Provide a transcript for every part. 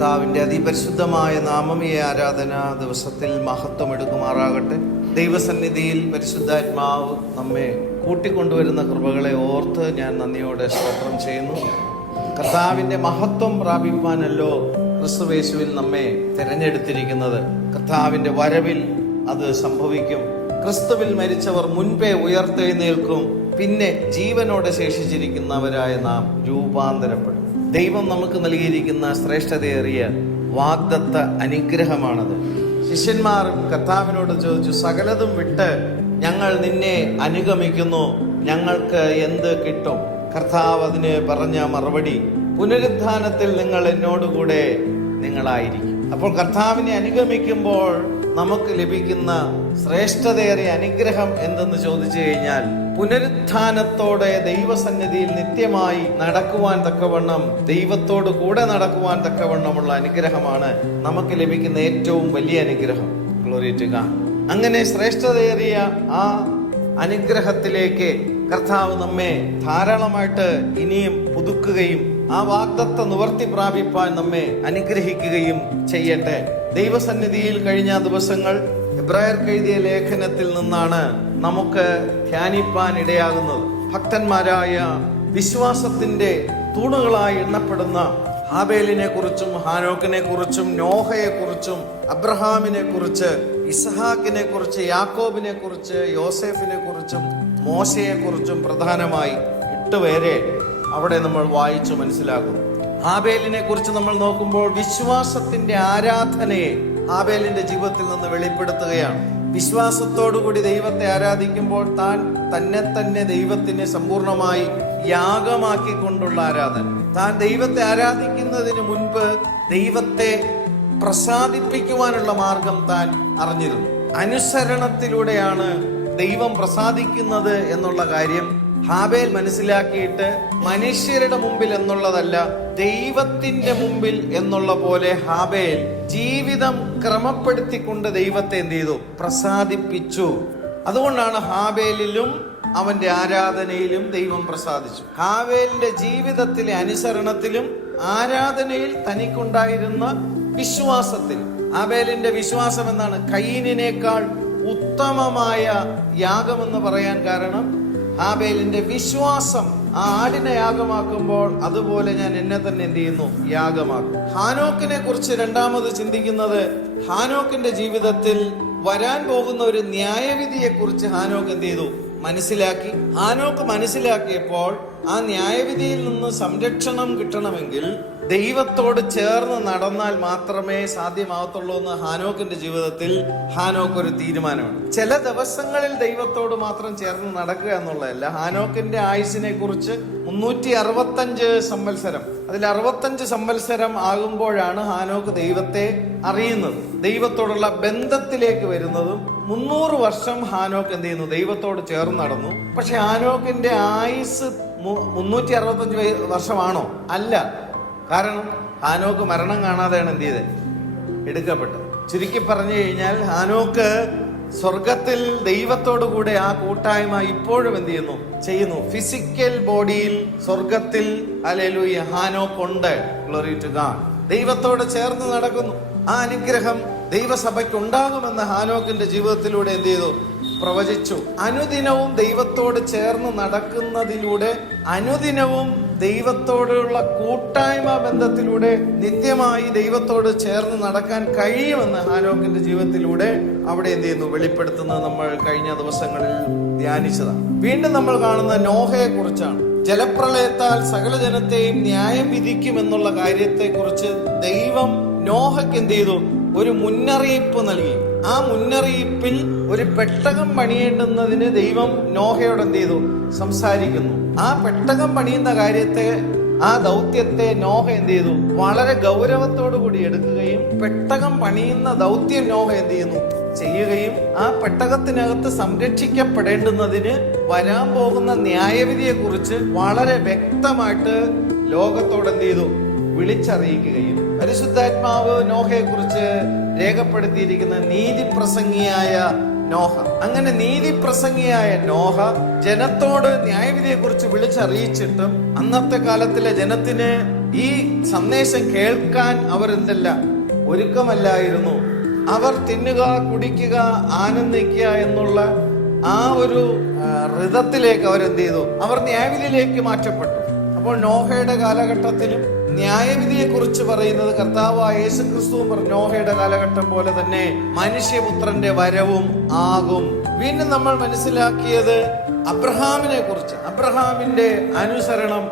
കർത്താവിൻ്റെ അതിപരിശുദ്ധമായ നാമം ഈ ആരാധനാ ദിവസത്തിൽ മഹത്വം എടുക്കുമാറാകട്ടെ. ദൈവസന്നിധിയിൽ പരിശുദ്ധാത്മാവ് നമ്മെ കൂട്ടിക്കൊണ്ടുവരുന്ന കൃപകളെ ഓർത്ത് ഞാൻ നന്ദിയോടെ സ്തോത്രം ചെയ്യുന്നു. കർത്താവിൻ്റെ മഹത്വം പ്രാപിപ്പാനല്ലോ ക്രിസ്തുയേശുവിൽ നമ്മെ തിരഞ്ഞെടുത്തിരിക്കുന്നത്. കർത്താവിൻ്റെ വരവിൽ അത് സംഭവിക്കും. ക്രിസ്തുവിൽ മരിച്ചവർ മുൻപേ ഉയർത്തെഴുന്നേൽക്കും. പിന്നെ ജീവനോടെ ശേഷിച്ചിരിക്കുന്നവരായ നാം രൂപാന്തരപ്പെടും. ദൈവം നമുക്ക് നൽകിയിരിക്കുന്ന ശ്രേഷ്ഠതയേറിയ വാഗ്ദത്ത അനുഗ്രഹമാണത്. ശിഷ്യന്മാർ കർത്താവിനോട് ചോദിച്ചു, സകലതും വിട്ട് ഞങ്ങൾ നിന്നെ അനുഗമിക്കുന്നു, ഞങ്ങൾക്ക് എന്ത് കിട്ടും? കർത്താവ് അതിന് പറഞ്ഞ മറുപടി, പുനരുത്ഥാനത്തിൽ നിങ്ങൾ എന്നോടുകൂടെ നിങ്ങളായിരിക്കും. അപ്പോൾ കർത്താവിനെ അനുഗമിക്കുമ്പോൾ നമുക്ക് ലഭിക്കുന്ന ശ്രേഷ്ഠതയേറിയ അനുഗ്രഹം എന്തെന്ന് ചോദിച്ചു കഴിഞ്ഞാൽ, പുനരുത്ഥാനത്തോടെ ദൈവസന്നിധിയിൽ നിത്യമായി നടക്കുവാൻ തക്കവണ്ണം, ദൈവത്തോട് കൂടെ നടക്കുവാൻ തക്കവണ്ണമുള്ള അനുഗ്രഹമാണ് നമുക്ക് ലഭിക്കുന്ന ഏറ്റവും വലിയ അനുഗ്രഹം. Glory to God. അങ്ങനെ ശ്രേഷ്ഠതയേറിയ ആ അനുഗ്രഹത്തിലേക്ക് കർത്താവ് നമ്മെ ധാരാളമായിട്ട് ഇനിയും പുതുക്കുകയും ആ വാഗ്ദത്ത നിവർത്തി പ്രാപിപ്പാൻ നമ്മെ അനുഗ്രഹിക്കുകയും ചെയ്യട്ടെ. ദൈവസന്നിധിയിൽ കഴിഞ്ഞ ദിവസങ്ങൾ എബ്രായർക്ക് എഴുതിയ ലേഖനത്തിൽ നിന്നാണ് നമുക്ക് ധ്യാനിപ്പാൻ ഇടയാകുന്നത്. ഭക്തന്മാരായ വിശ്വാസത്തിന്റെ തൂണുകളായി എണ്ണപ്പെടുന്ന ഹാബേലിനെ കുറിച്ചും ഹാനോക്കിനെ കുറിച്ചും നോഹയെ കുറിച്ചും അബ്രഹാമിനെ കുറിച്ച്, ഇസ്ഹാക്കിനെ കുറിച്ച്, യാക്കോബിനെ കുറിച്ച്, യോസേഫിനെ കുറിച്ചും മോശയെ കുറിച്ചും പ്രധാനമായി 8 പേരെ അവിടെ നമ്മൾ വായിച്ചു മനസ്സിലാക്കുന്നു. ഹാബേലിനെ കുറിച്ച് നമ്മൾ നോക്കുമ്പോൾ വിശ്വാസത്തിന്റെ ആരാധനയെ ഹാബേലിന്റെ ജീവിതത്തിൽ നിന്ന് വെളിപ്പെടുത്തുകയാണ്. വിശ്വാസത്തോടുകൂടി ദൈവത്തെ ആരാധിക്കുമ്പോൾ താൻ തന്നെ ദൈവത്തിന് സമ്പൂർണമായി യാഗമാക്കിക്കൊണ്ടുള്ള ആരാധന. താൻ ദൈവത്തെ ആരാധിക്കുന്നതിന് മുൻപ് ദൈവത്തെ പ്രസാദിപ്പിക്കുവാനുള്ള മാർഗം താൻ അറിഞ്ഞിരുന്നു. അനുസരണത്തിലൂടെയാണ് ദൈവം പ്രസാദിക്കുന്നത് എന്നുള്ള കാര്യം ഹാബേൽ മനസ്സിലാക്കിയിട്ട് മനുഷ്യരുടെ മുമ്പിൽ എന്നുള്ളതല്ല, ദൈവത്തിന്റെ മുമ്പിൽ എന്നുള്ള പോലെ ഹാബേൽ ജീവിതം ക്രമപ്പെടുത്തിക്കൊണ്ട് ദൈവത്തെ എന്ത് ചെയ്തു? പ്രസാദിപ്പിച്ചു. അതുകൊണ്ടാണ് ഹാബേലിലും അവന്റെ ആരാധനയിലും ദൈവം പ്രസാദിച്ചു. ഹാബേലിന്റെ ജീവിതത്തിലെ അനുസരണത്തിലും ആരാധനയിൽ തനിക്കുണ്ടായിരുന്ന വിശ്വാസത്തിൽ. ഹാബേലിന്റെ വിശ്വാസം എന്താണ്? കയീനിനേക്കാൾ ഉത്തമമായ യാഗമെന്ന് പറയാൻ കാരണം ഹാബേലിന്റെ വിശ്വാസം. ആ ആടിനെ യാഗമാക്കുമ്പോൾ അതുപോലെ ഞാൻ എന്നെ തന്നെ എന്ത് ചെയ്യുന്നു? യാഗമാക്കും. ഹാനോക്കിനെ കുറിച്ച് രണ്ടാമത് ചിന്തിക്കുന്നത്, ഹാനോക്കിന്റെ ജീവിതത്തിൽ വരാൻ പോകുന്ന ഒരു ന്യായവിധിയെ കുറിച്ച് ഹാനോക്ക് എന്ത് ചെയ്തു? മനസ്സിലാക്കി. ഹാനോക്ക് മനസ്സിലാക്കിയപ്പോൾ ആ ന്യായവിധിയിൽ നിന്ന് സംരക്ഷണം കിട്ടണമെങ്കിൽ ദൈവത്തോട് ചേർന്ന് നടന്നാൽ മാത്രമേ സാധ്യമാകത്തുള്ളൂ എന്ന് ഹാനോക്കിന്റെ ജീവിതത്തിൽ ഹാനോക്ക് ഒരു തീരുമാനമാണ്. ചില ദിവസങ്ങളിൽ ദൈവത്തോട് മാത്രം ചേർന്ന് നടക്കുക എന്നുള്ളതല്ല. ഹാനോക്കിന്റെ ആയുസിനെ കുറിച്ച് 365 സംവത്സരം, അതിൽ 65 സംവത്സരം ആകുമ്പോഴാണ് ഹാനോക്ക് ദൈവത്തെ അറിയുന്നത്, ദൈവത്തോടുള്ള ബന്ധത്തിലേക്ക് വരുന്നതും. 300 വർഷം ഹാനോക്ക് എന്ത് ചെയ്യുന്നു? ദൈവത്തോട് ചേർന്ന് നടന്നു. പക്ഷെ ഹാനോക്കിന്റെ ആയുസ് 365 വർഷമാണോ? അല്ല. കാരണം ഹാനോക്ക് മരണം കാണാതെയാണ് എന്ത് ചെയ്തത്? എടുക്കപ്പെട്ടത്. ചുരുക്കി പറഞ്ഞു കഴിഞ്ഞാൽ ഹാനോക്ക് സ്വർഗത്തിൽ ദൈവത്തോടു കൂടെ ആ കൂട്ടായ്മ ഇപ്പോഴും എന്ത് ചെയ്യുന്നു? ഫിസിക്കൽ ബോഡിയിൽ സ്വർഗത്തിൽ ഹല്ലേലൂയ ഹാനോക്ക് ഉണ്ട്. Glory to God. ദൈവത്തോട് ചേർന്ന് നടക്കുന്നു. ആ അനുഗ്രഹം ദൈവസഭയ്ക്ക് ഉണ്ടാകുമെന്ന് ഹാനോക്കിന്റെ ജീവിതത്തിലൂടെ എന്ത് ചെയ്തു? പ്രവചിച്ചു. അനുദിനവും ദൈവത്തോട് ചേർന്ന് നടക്കുന്നതിലൂടെ, അനുദിനവും ദൈവത്തോടുള്ള കൂട്ടായ്മ ബന്ധത്തിലൂടെ നിത്യമായി ദൈവത്തോട് ചേർന്ന് നടക്കാൻ കഴിയുമെന്ന് ഹാനോക്കിന്റെ ജീവിതത്തിലൂടെ അവിടെ എന്ത് ചെയ്യുന്നു? വെളിപ്പെടുത്തുന്നത് നമ്മൾ കഴിഞ്ഞ ദിവസങ്ങളിൽ ധ്യാനിച്ചതാണ്. വീണ്ടും നമ്മൾ കാണുന്ന നോഹയെ കുറിച്ചാണ്. ജലപ്രളയത്താൽ സകല ജനത്തെയും ന്യായം വിധിക്കുമെന്നുള്ള കാര്യത്തെ കുറിച്ച് ദൈവം നോഹയ്ക്ക് എന്ത് ചെയ്തു? ഒരു മുന്നറിയിപ്പ് നൽകി. ആ മുന്നറിയിപ്പിൽ ഒരു പെട്ടകം പണിയേണ്ടുന്നതിന് ദൈവം നോഹയോട് എന്ത് ചെയ്തു? സംസാരിക്കുന്നു. ആ പെട്ടകം പണിയുന്ന കാര്യത്തെ, ആ ദൗത്യത്തെ നോഹ എന്ത് ചെയ്തു? വളരെ ഗൗരവത്തോടു കൂടി എടുക്കുകയും പെട്ടകം പണിയുന്ന ദൗത്യം നോഹ എന്ത് ചെയ്യുന്നു? ചെയ്യുകയും ആ പെട്ടകത്തിനകത്ത് സംരക്ഷിക്കപ്പെടേണ്ടുന്നതിന് വരാൻ പോകുന്ന ന്യായവിധിയെ കുറിച്ച് വളരെ വ്യക്തമായിട്ട് ലോകത്തോട് എന്ത് ചെയ്തു? വിളിച്ചറിയിക്കുകയും. പരിശുദ്ധാത്മാവ് നോഹയെ കുറിച്ച് രേഖപ്പെടുത്തിയിരിക്കുന്ന നീതിപ്രസംഗിയായ നോഹ. അങ്ങനെ നീതിപ്രസംഗിയായ നോഹ ജനത്തോട് ന്യായവിധിയെ കുറിച്ച് വിളിച്ചറിയിച്ചിട്ടും അന്നത്തെ കാലത്തിലെ ജനത്തിന് ഈ സന്ദേശം കേൾക്കാൻ അവർ എന്തല്ല ഒരുക്കമല്ലായിരുന്നു. അവർ തിന്നുക, കുടിക്കുക, ആനന്ദിക്കുക എന്നുള്ള ആ ഒരു ഋതത്തിലേക്ക് അവരെന്ത് ചെയ്തു? അവർ ന്യായവിധിയിലേക്ക് മാറ്റപ്പെട്ടു. അപ്പോൾ നോഹയുടെ കാലഘട്ടത്തിലും ന്യായവിധിയെ കുറിച്ച് പറയുന്നത് കർത്താവായ യേശു ക്രിസ്തുവും പറഞ്ഞു, നോഹയുടെ കാലഘട്ടം പോലെ തന്നെ മനുഷ്യപുത്രന്റെ വരവും ആകും. വീണ്ടും നമ്മൾ മനസ്സിലാക്കിയത് അബ്രഹാമിനെ കുറിച്ച്. അബ്രഹാമിന്റെ അനുസരണം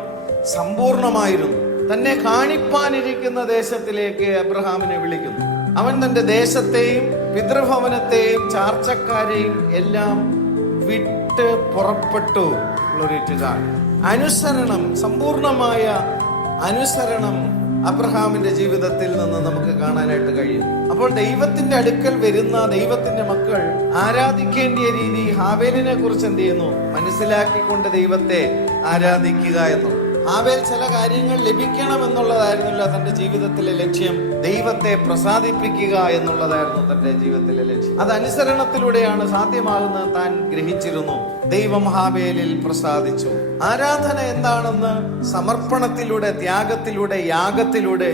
സമ്പൂർണമായിരുന്നു. തന്നെ കാണിപ്പാനിരിക്കുന്ന ദേശത്തിലേക്ക് അബ്രഹാമിനെ വിളിക്കുന്നു. അവൻ തന്റെ ദേശത്തെയും പിതൃഭവനത്തെയും ചാർച്ചക്കാരെയും എല്ലാം വിട്ട് പുറപ്പെട്ടു. അനുസരണം, സമ്പൂർണമായ അനുസരണം അബ്രഹാമിന്റെ ജീവിതത്തിൽ നിന്ന് നമുക്ക് കാണാനായിട്ട് കഴിയും. അപ്പോൾ ദൈവത്തിന്റെ അടുക്കൽ വരുന്ന ദൈവത്തിന്റെ മക്കൾ ആരാധിക്കേണ്ടിയ രീതി ഹാബേലിനെ കുറിച്ച് എന്ത് ചെയ്യുന്നു? മനസ്സിലാക്കിക്കൊണ്ട് ദൈവത്തെ ആരാധിക്കുക എന്നു. ഹാബേൽ ചില കാര്യങ്ങൾ ലഭിക്കണം എന്നുള്ളതായിരുന്നില്ല തന്റെ ജീവിതത്തിലെ ലക്ഷ്യം, ദൈവത്തെ പ്രസാദിപ്പിക്കുക എന്നുള്ളതായിരുന്നു തന്റെ ജീവിതത്തിലെ ലക്ഷ്യം. അത് അനുസരണത്തിലൂടെയാണ് സാധ്യമാകുന്നത് താൻ ഗ്രഹിച്ചിരുന്നു. ദൈവം ഹാബേലിൽ പ്രസാദിച്ചു. ആരാധന എന്താണെന്ന് സമർപ്പണത്തിലൂടെ, ത്യാഗത്തിലൂടെ, യാഗത്തിലൂടെ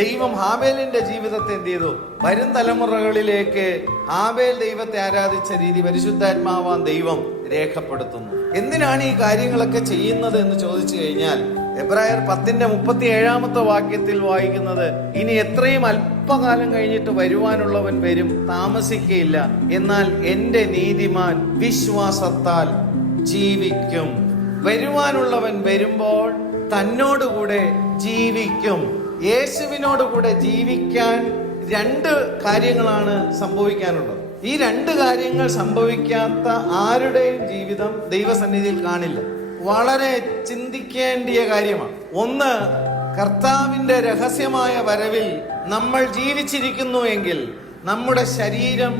ദൈവം ഹാബേലിന്റെ ജീവിതത്തെ എന്ത് ചെയ്തു? വരും തലമുറകളിലേക്ക് ഹാബേൽ ദൈവത്തെ ആരാധിച്ച രീതി പരിശുദ്ധാത്മാവാൻ ദൈവം രേഖപ്പെടുത്തുന്നു. എന്തിനാണ് ഈ കാര്യങ്ങളൊക്കെ ചെയ്യുന്നത് എന്ന് ചോദിച്ചു കഴിഞ്ഞാൽ, എബ്രായർ 10:37 വാക്യത്തിൽ വായിക്കുന്നത്, ഇനി എത്രയും അല്പകാലം കഴിഞ്ഞിട്ട് വരുവാനുള്ളവൻ വരും, താമസിക്കയില്ല. എന്നാൽ എന്റെ നീതിമാൻ വിശ്വാസത്താൽ ജീവിക്കും. വരുവാനുള്ളവൻ വരുമ്പോൾ തന്നോടുകൂടെ ജീവിക്കും. യേശുവിനോടുകൂടെ ജീവിക്കാൻ 2 കാര്യങ്ങളാണ് സംഭവിക്കാനുള്ളത്. ഈ 2 കാര്യങ്ങൾ സംഭവിക്കാത്ത ആരുടെയും ജീവിതം ദൈവസന്നിധിയിൽ കാണില്ല. വളരെ ചിന്തിക്കേണ്ടിയ കാര്യമാണ്. ഒന്ന്, കർത്താവിന്റെ രഹസ്യമായ വരവിൽ നമ്മൾ ജീവിച്ചിരിക്കുന്നു എങ്കിൽ, നമ്മുടെ ശരീരം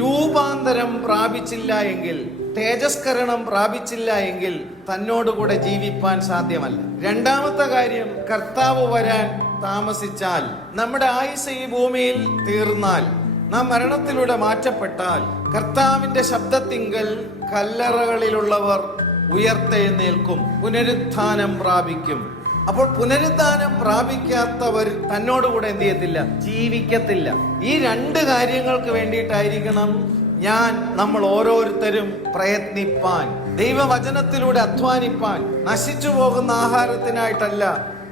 രൂപാന്തരം പ്രാപിച്ചില്ല എങ്കിൽ, തേജസ്കരണം പ്രാപിച്ചില്ല എങ്കിൽ തന്നോടുകൂടെ ജീവിപ്പാൻ സാധ്യമല്ല. രണ്ടാമത്തെ കാര്യം, കർത്താവ് വരാൻ താമസിച്ചാൽ, നമ്മുടെ ആയുസ് ഈ ഭൂമിയിൽ തീർന്നാൽ, നാം മരണത്തിലൂടെ മാറ്റപ്പെട്ടാൽ, കർത്താവിന്റെ ശബ്ദത്തിങ്കൽ കല്ലറകളിലുള്ളവർ ഉയർത്തെഴുന്നേൽക്കും, പുനരുത്ഥാനം പ്രാപിക്കും. അപ്പോൾ പുനരുത്ഥാനം പ്രാപിക്കാത്തവർ തന്നോടുകൂടെ എന്ത് ചെയ്യത്തില്ല? ജീവിക്കത്തില്ല. ഈ 2 കാര്യങ്ങൾക്ക് വേണ്ടിയിട്ടായിരിക്കണം നമ്മൾ ഓരോരുത്തരും പ്രയത്നിപ്പാൻ, ദൈവവചനത്തിലൂടെ അധ്വാനിപ്പാൻ. നശിച്ചു പോകുന്ന ആഹാരത്തിനായിട്ടല്ല,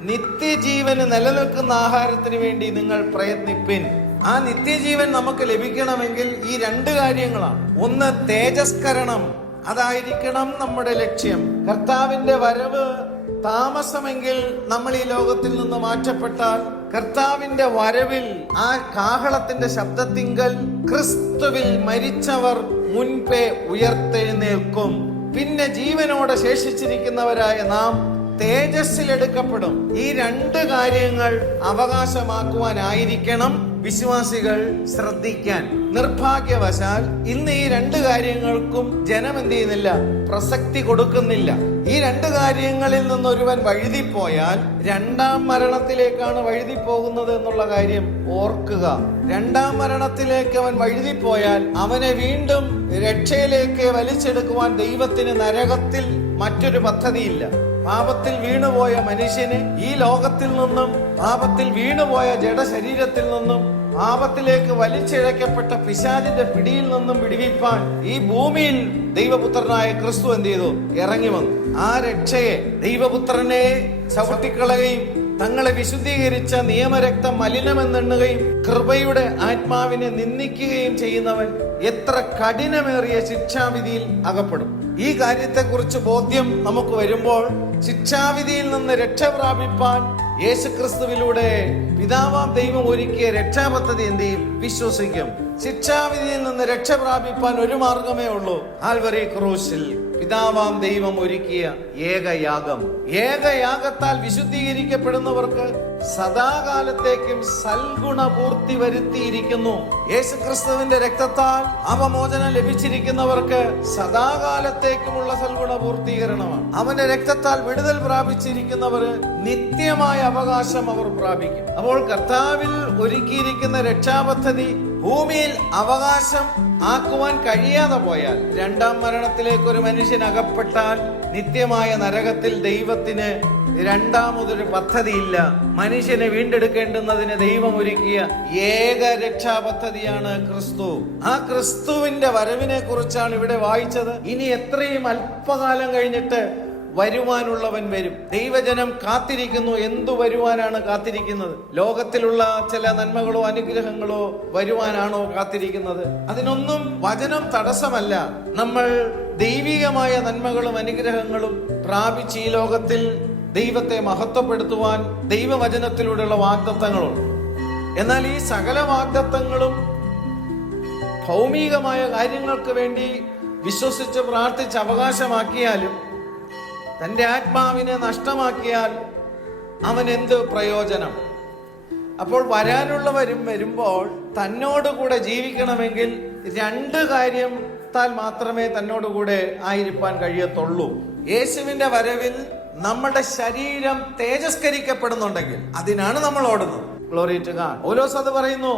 നിത്യജീവന് നിലനിൽക്കുന്ന ആഹാരത്തിന് വേണ്ടി നിങ്ങൾ പ്രയത്നിപ്പിൻ. ആ നിത്യജീവൻ നമുക്ക് ലഭിക്കണമെങ്കിൽ ഈ 2 കാര്യങ്ങളാണ്. ഒന്ന്, തേജസ്കരണം, അതായിരിക്കണം നമ്മുടെ ലക്ഷ്യം. കർത്താവിന്റെ വരവ് താമസമെങ്കിൽ നമ്മൾ ഈ ലോകത്തിൽ നിന്ന് മാറ്റപ്പെട്ടാൽ, കർത്താവിന്റെ വരവിൽ ആ കാഹളത്തിന്റെ ശബ്ദത്തിങ്കൽ ക്രിസ്തുവിൽ മരിച്ചവർ മുൻപേ ഉയർത്തെഴുന്നേൽക്കും. പിന്നെ ജീവനോടെ ശേഷിച്ചിരിക്കുന്നവരായ നാം തേജസ്സിലെടുക്കപ്പെടും. ഈ 2 കാര്യങ്ങൾ അവകാശമാക്കുവാനായിരിക്കണം വിശ്വാസികൾ ശ്രദ്ധിക്കാൻ. നിർഭാഗ്യവശാൽ ഇന്ന് ഈ 2 കാര്യങ്ങൾക്കും ജനം എന്ത് ചെയ്യുന്നില്ല? പ്രസക്തി കൊടുക്കുന്നില്ല. ഈ 2 കാര്യങ്ങളിൽ നിന്ന് ഒരുവൻ വഴുതിപ്പോയാൽ 2ാം മരണത്തിലേക്കാണ് വഴുതിപ്പോകുന്നത് എന്നുള്ള കാര്യം ഓർക്കുക. 2ാം മരണത്തിലേക്ക് അവൻ വഴുതിപ്പോയാൽ അവനെ വീണ്ടും രക്ഷയിലേക്ക് വലിച്ചെടുക്കുവാൻ ദൈവത്തിന് നരകത്തിൽ മറ്റൊരു പദ്ധതിയില്ല. പാപത്തിൽ വീണുപോയ മനുഷ്യന് ഈ ലോകത്തിൽ നിന്നും, പാപത്തിൽ വീണുപോയ ജഡശരീരത്തിൽ നിന്നും, പാപത്തിലേക്ക് വലിച്ചിഴക്കപ്പെട്ട പിശാചിന്റെ പിടിയിൽ നിന്നും വിടുവിപ്പാൻ ഈ ഭൂമിയിൽ ദൈവപുത്രനായ ക്രിസ്തു എന്ത് ചെയ്തു? ഇറങ്ങി വന്നു. ആ രക്ഷയെ, ദൈവപുത്രനെ ചവിട്ടിക്കളയുകയും തങ്ങളെ വിശുദ്ധീകരിച്ച നിയമരക്തം മലിനമെന്നെണ്ണുകയും കൃപയുടെ ആത്മാവിനെ നിന്ദിക്കുകയും ചെയ്യുന്നവൻ എത്ര കഠിനമേറിയ ശിക്ഷാവിധിയിൽ അകപ്പെടും. ഈ കാര്യത്തെക്കുറിച്ച് ബോധ്യം നമുക്ക് വരുമ്പോൾ ശിക്ഷാവിധിയിൽ നിന്ന് രക്ഷ പ്രാപിപ്പാൻ യേശുക്രിസ്തുവിലൂടെ പിതാവാം ദൈവം ഒരുക്കിയ രക്ഷാപദ്ധതി എന്ത് ചെയ്യും? വിശ്വസിക്കും. ശിക്ഷാവിധിയിൽ നിന്ന് രക്ഷ പ്രാപിപ്പാൻ ഒരു മാർഗമേ ഉള്ളൂ, കാൽവരി ക്രൂശിൽ പിതാവാം ദൈവം ഒരുക്കിയ ഏകയാഗം. ഏകയാഗത്താൽ വിശുദ്ധീകരിക്കപ്പെടുന്നവർക്ക് സദാകാലത്തേക്കും സൽഗുണപൂർത്തി വരുത്തിയിരിക്കുന്നു. യേശുക്രിസ്തുവിന്റെ രക്തത്താൽ അവമോചനം ലഭിച്ചിരിക്കുന്നവർക്ക് സദാകാലത്തേക്കുമുള്ള സൽഗുണപൂർത്തീകരണമാണ്. അവന്റെ രക്തത്താൽ വിടുതൽ പ്രാപിച്ചിരിക്കുന്നവർ നിത്യമായ അവകാശം അവർ പ്രാപിക്കും. അപ്പോൾ കർത്താവിൽ ഒരുക്കിയിരിക്കുന്ന രക്ഷാപദ്ധതി ഭൂമിയിൽ അവകാശം ആക്കുവാൻ കഴിയാതെ പോയാൽ, 2ാം മരണത്തിലേക്ക് ഒരു മനുഷ്യൻ അകപ്പെട്ടാൽ നിത്യമായ നരകത്തിൽ ദൈവത്തിന് രണ്ടാമതൊരു പദ്ധതിയില്ല. മനുഷ്യനെ വീണ്ടെടുക്കേണ്ടുന്നതിന് ദൈവം ഒരുക്കിയ ഏക രക്ഷാ പദ്ധതിയാണ് ക്രിസ്തു. ആ ക്രിസ്തുവിന്റെ വരവിനെ കുറിച്ചാണ് ഇവിടെ വായിച്ചത്. ഇനി എത്രയും അല്പകാലം കഴിഞ്ഞിട്ട് വരുവാനുള്ളവൻ വരും. ദൈവജനം കാത്തിരിക്കുന്നു. എന്തു വരുവാനാണ് കാത്തിരിക്കുന്നത്? ലോകത്തിലുള്ള ചില നന്മകളോ അനുഗ്രഹങ്ങളോ വരുവാനാണോ കാത്തിരിക്കുന്നത്? അതിനൊന്നും വചനം തടസ്സമല്ല. നമ്മൾ ദൈവികമായ നന്മകളും അനുഗ്രഹങ്ങളും പ്രാപിച്ച് ഈ ലോകത്തിൽ ദൈവത്തെ മഹത്വപ്പെടുത്തുവാൻ ദൈവവചനത്തിലൂടെയുള്ള വാഗ്ദത്തങ്ങളുണ്ട്. എന്നാൽ ഈ സകല വാഗ്ദത്തങ്ങളും ഭൗമികമായ കാര്യങ്ങൾക്ക് വേണ്ടി വിശ്വസിച്ച് പ്രാർത്ഥിച്ച് അവകാശമാക്കിയാലും തന്റെ ആത്മാവിനെ നഷ്ടമാക്കിയാൽ അവൻ എന്ത് പ്രയോജനം? അപ്പോൾ വരാനുള്ളവരും വരുമ്പോൾ തന്നോടുകൂടെ ജീവിക്കണമെങ്കിൽ രണ്ട് കാര്യത്താൽ മാത്രമേ തന്നോടുകൂടെ ആയിരിക്കാൻ കഴിയത്തുള്ളൂ. യേശുവിന്റെ വരവിൽ നമ്മുടെ ശരീരം തേജസ്കരിക്കപ്പെടുന്നുണ്ടെങ്കിൽ അതിനാണ് നമ്മൾ ഓടുന്നത്. Glory to God. പൗലോസ് അത് പറയുന്നു.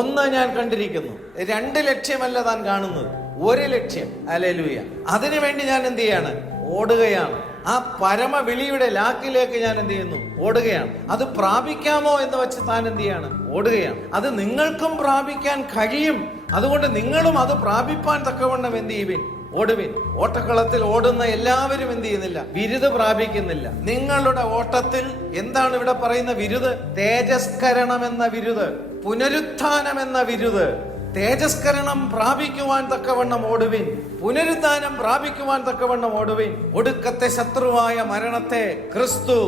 ഒന്ന് ഞാൻ കണ്ടിരിക്കുന്നു, 2 ലക്ഷ്യമല്ല താൻ കാണുന്നത്, 1 ലക്ഷ്യം. ഹല്ലേലൂയ. അതിനുവേണ്ടി ഞാൻ എന്ത് ചെയ്യാണ്? ഓടുകയാണ്. ആ പരമവിളിയുടെ ലാക്കിലേക്ക് ഞാൻ എന്ത് ചെയ്യുന്നു? ഓടുകയാണ്. അത് പ്രാപിക്കാമോ എന്ന് വെച്ച് താൻ എന്ത് ചെയ്യാണ്? ഓടുകയാണ്. അത് നിങ്ങൾക്കും പ്രാപിക്കാൻ കഴിയും. അതുകൊണ്ട് നിങ്ങളും അത് പ്രാപിപ്പാൻ തക്കവണ്ണം എന്ത് ചെയ്യുവിൻ? ഓടുവിൻ. ഓട്ടക്കളത്തിൽ ഓടുന്ന എല്ലാവരും എന്ത് ചെയ്യുന്നില്ല? വിരുദ് പ്രാപിക്കുന്നില്ല. നിങ്ങളുടെ ഓട്ടത്തിൽ എന്താണ് ഇവിടെ പറയുന്ന വിരുദ്? തേജസ്കരണം എന്ന വിരുദ്, പുനരുത്ഥാനം എന്ന വിരുദ്. തേജസ്കരണം പ്രാപിക്കുവാൻ തക്കവണ്ണം ഓടുവിൻ, പുനരുദ്ധാനം പ്രാപിക്കുവാൻ തക്കവണ്ണം ഓടുവിൻ. ഒടുക്കത്തെ ശത്രുവായ മരണത്തെ ക്രിസ്തു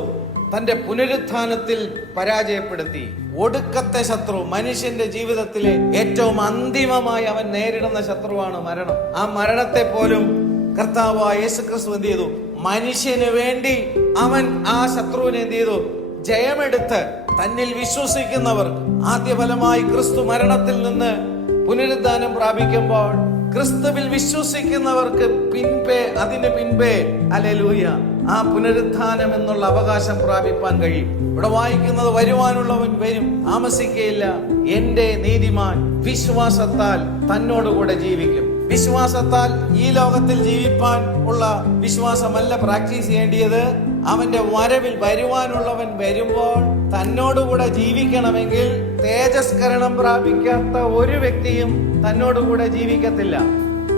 തന്റെ പുനരുത്ഥാനത്തിൽ പരാജയപ്പെടുത്തി. ഒടുക്കത്തെ ശത്രു, മനുഷ്യന്റെ ജീവിതത്തിലെ ഏറ്റവും അന്തിമമായി അവൻ നേരിടുന്ന ശത്രുവാണ് മരണം. ആ മരണത്തെ പോലും കർത്താവായ യേശുക്രിസ്തു എന്ത് ചെയ്തു? മനുഷ്യന് വേണ്ടി അവൻ ആ ശത്രുവിനെ എന്ത് ചെയ്തു? ജയമെടുത്ത് തന്നിൽ വിശ്വസിക്കുന്നവർ ആദ്യഫലമായി ക്രിസ്തു മരണത്തിൽ നിന്ന് പുനരുദ്ധാനം പ്രാപിക്കുമ്പോൾ ക്രിസ്തുവിൽ വിശ്വസിക്കുന്നവർക്ക് അതിന് പിൻപേ ഹല്ലേലൂയ ആ പുനരുത്ഥാനം എന്നുള്ള അവകാശം പ്രാപിപ്പാൻ കഴിയും. ഇവിടെ വായിക്കുന്നത് വരുവാനുള്ളവൻ വരും, താമസിക്കയില്ല. എന്റെ നീതിമാൻ വിശ്വാസത്താൽ തന്നോടുകൂടെ ജീവിക്കും. വിശ്വാസത്താൽ ഈ ലോകത്തിൽ ജീവിപ്പാൻ ഉള്ള വിശ്വാസമല്ല പ്രാക്ടീസ് ചെയ്യേണ്ടിയത്. അവന്റെ വരവിൽ വരുവാനുള്ളവൻ വരുമ്പോൾ തന്നോടുകൂടെ ജീവിക്കണമെങ്കിൽ തേജസ്കരണം പ്രാപിക്കാത്ത ഒരു വ്യക്തിയും തന്നോടുകൂടെ ജീവിക്കത്തില്ല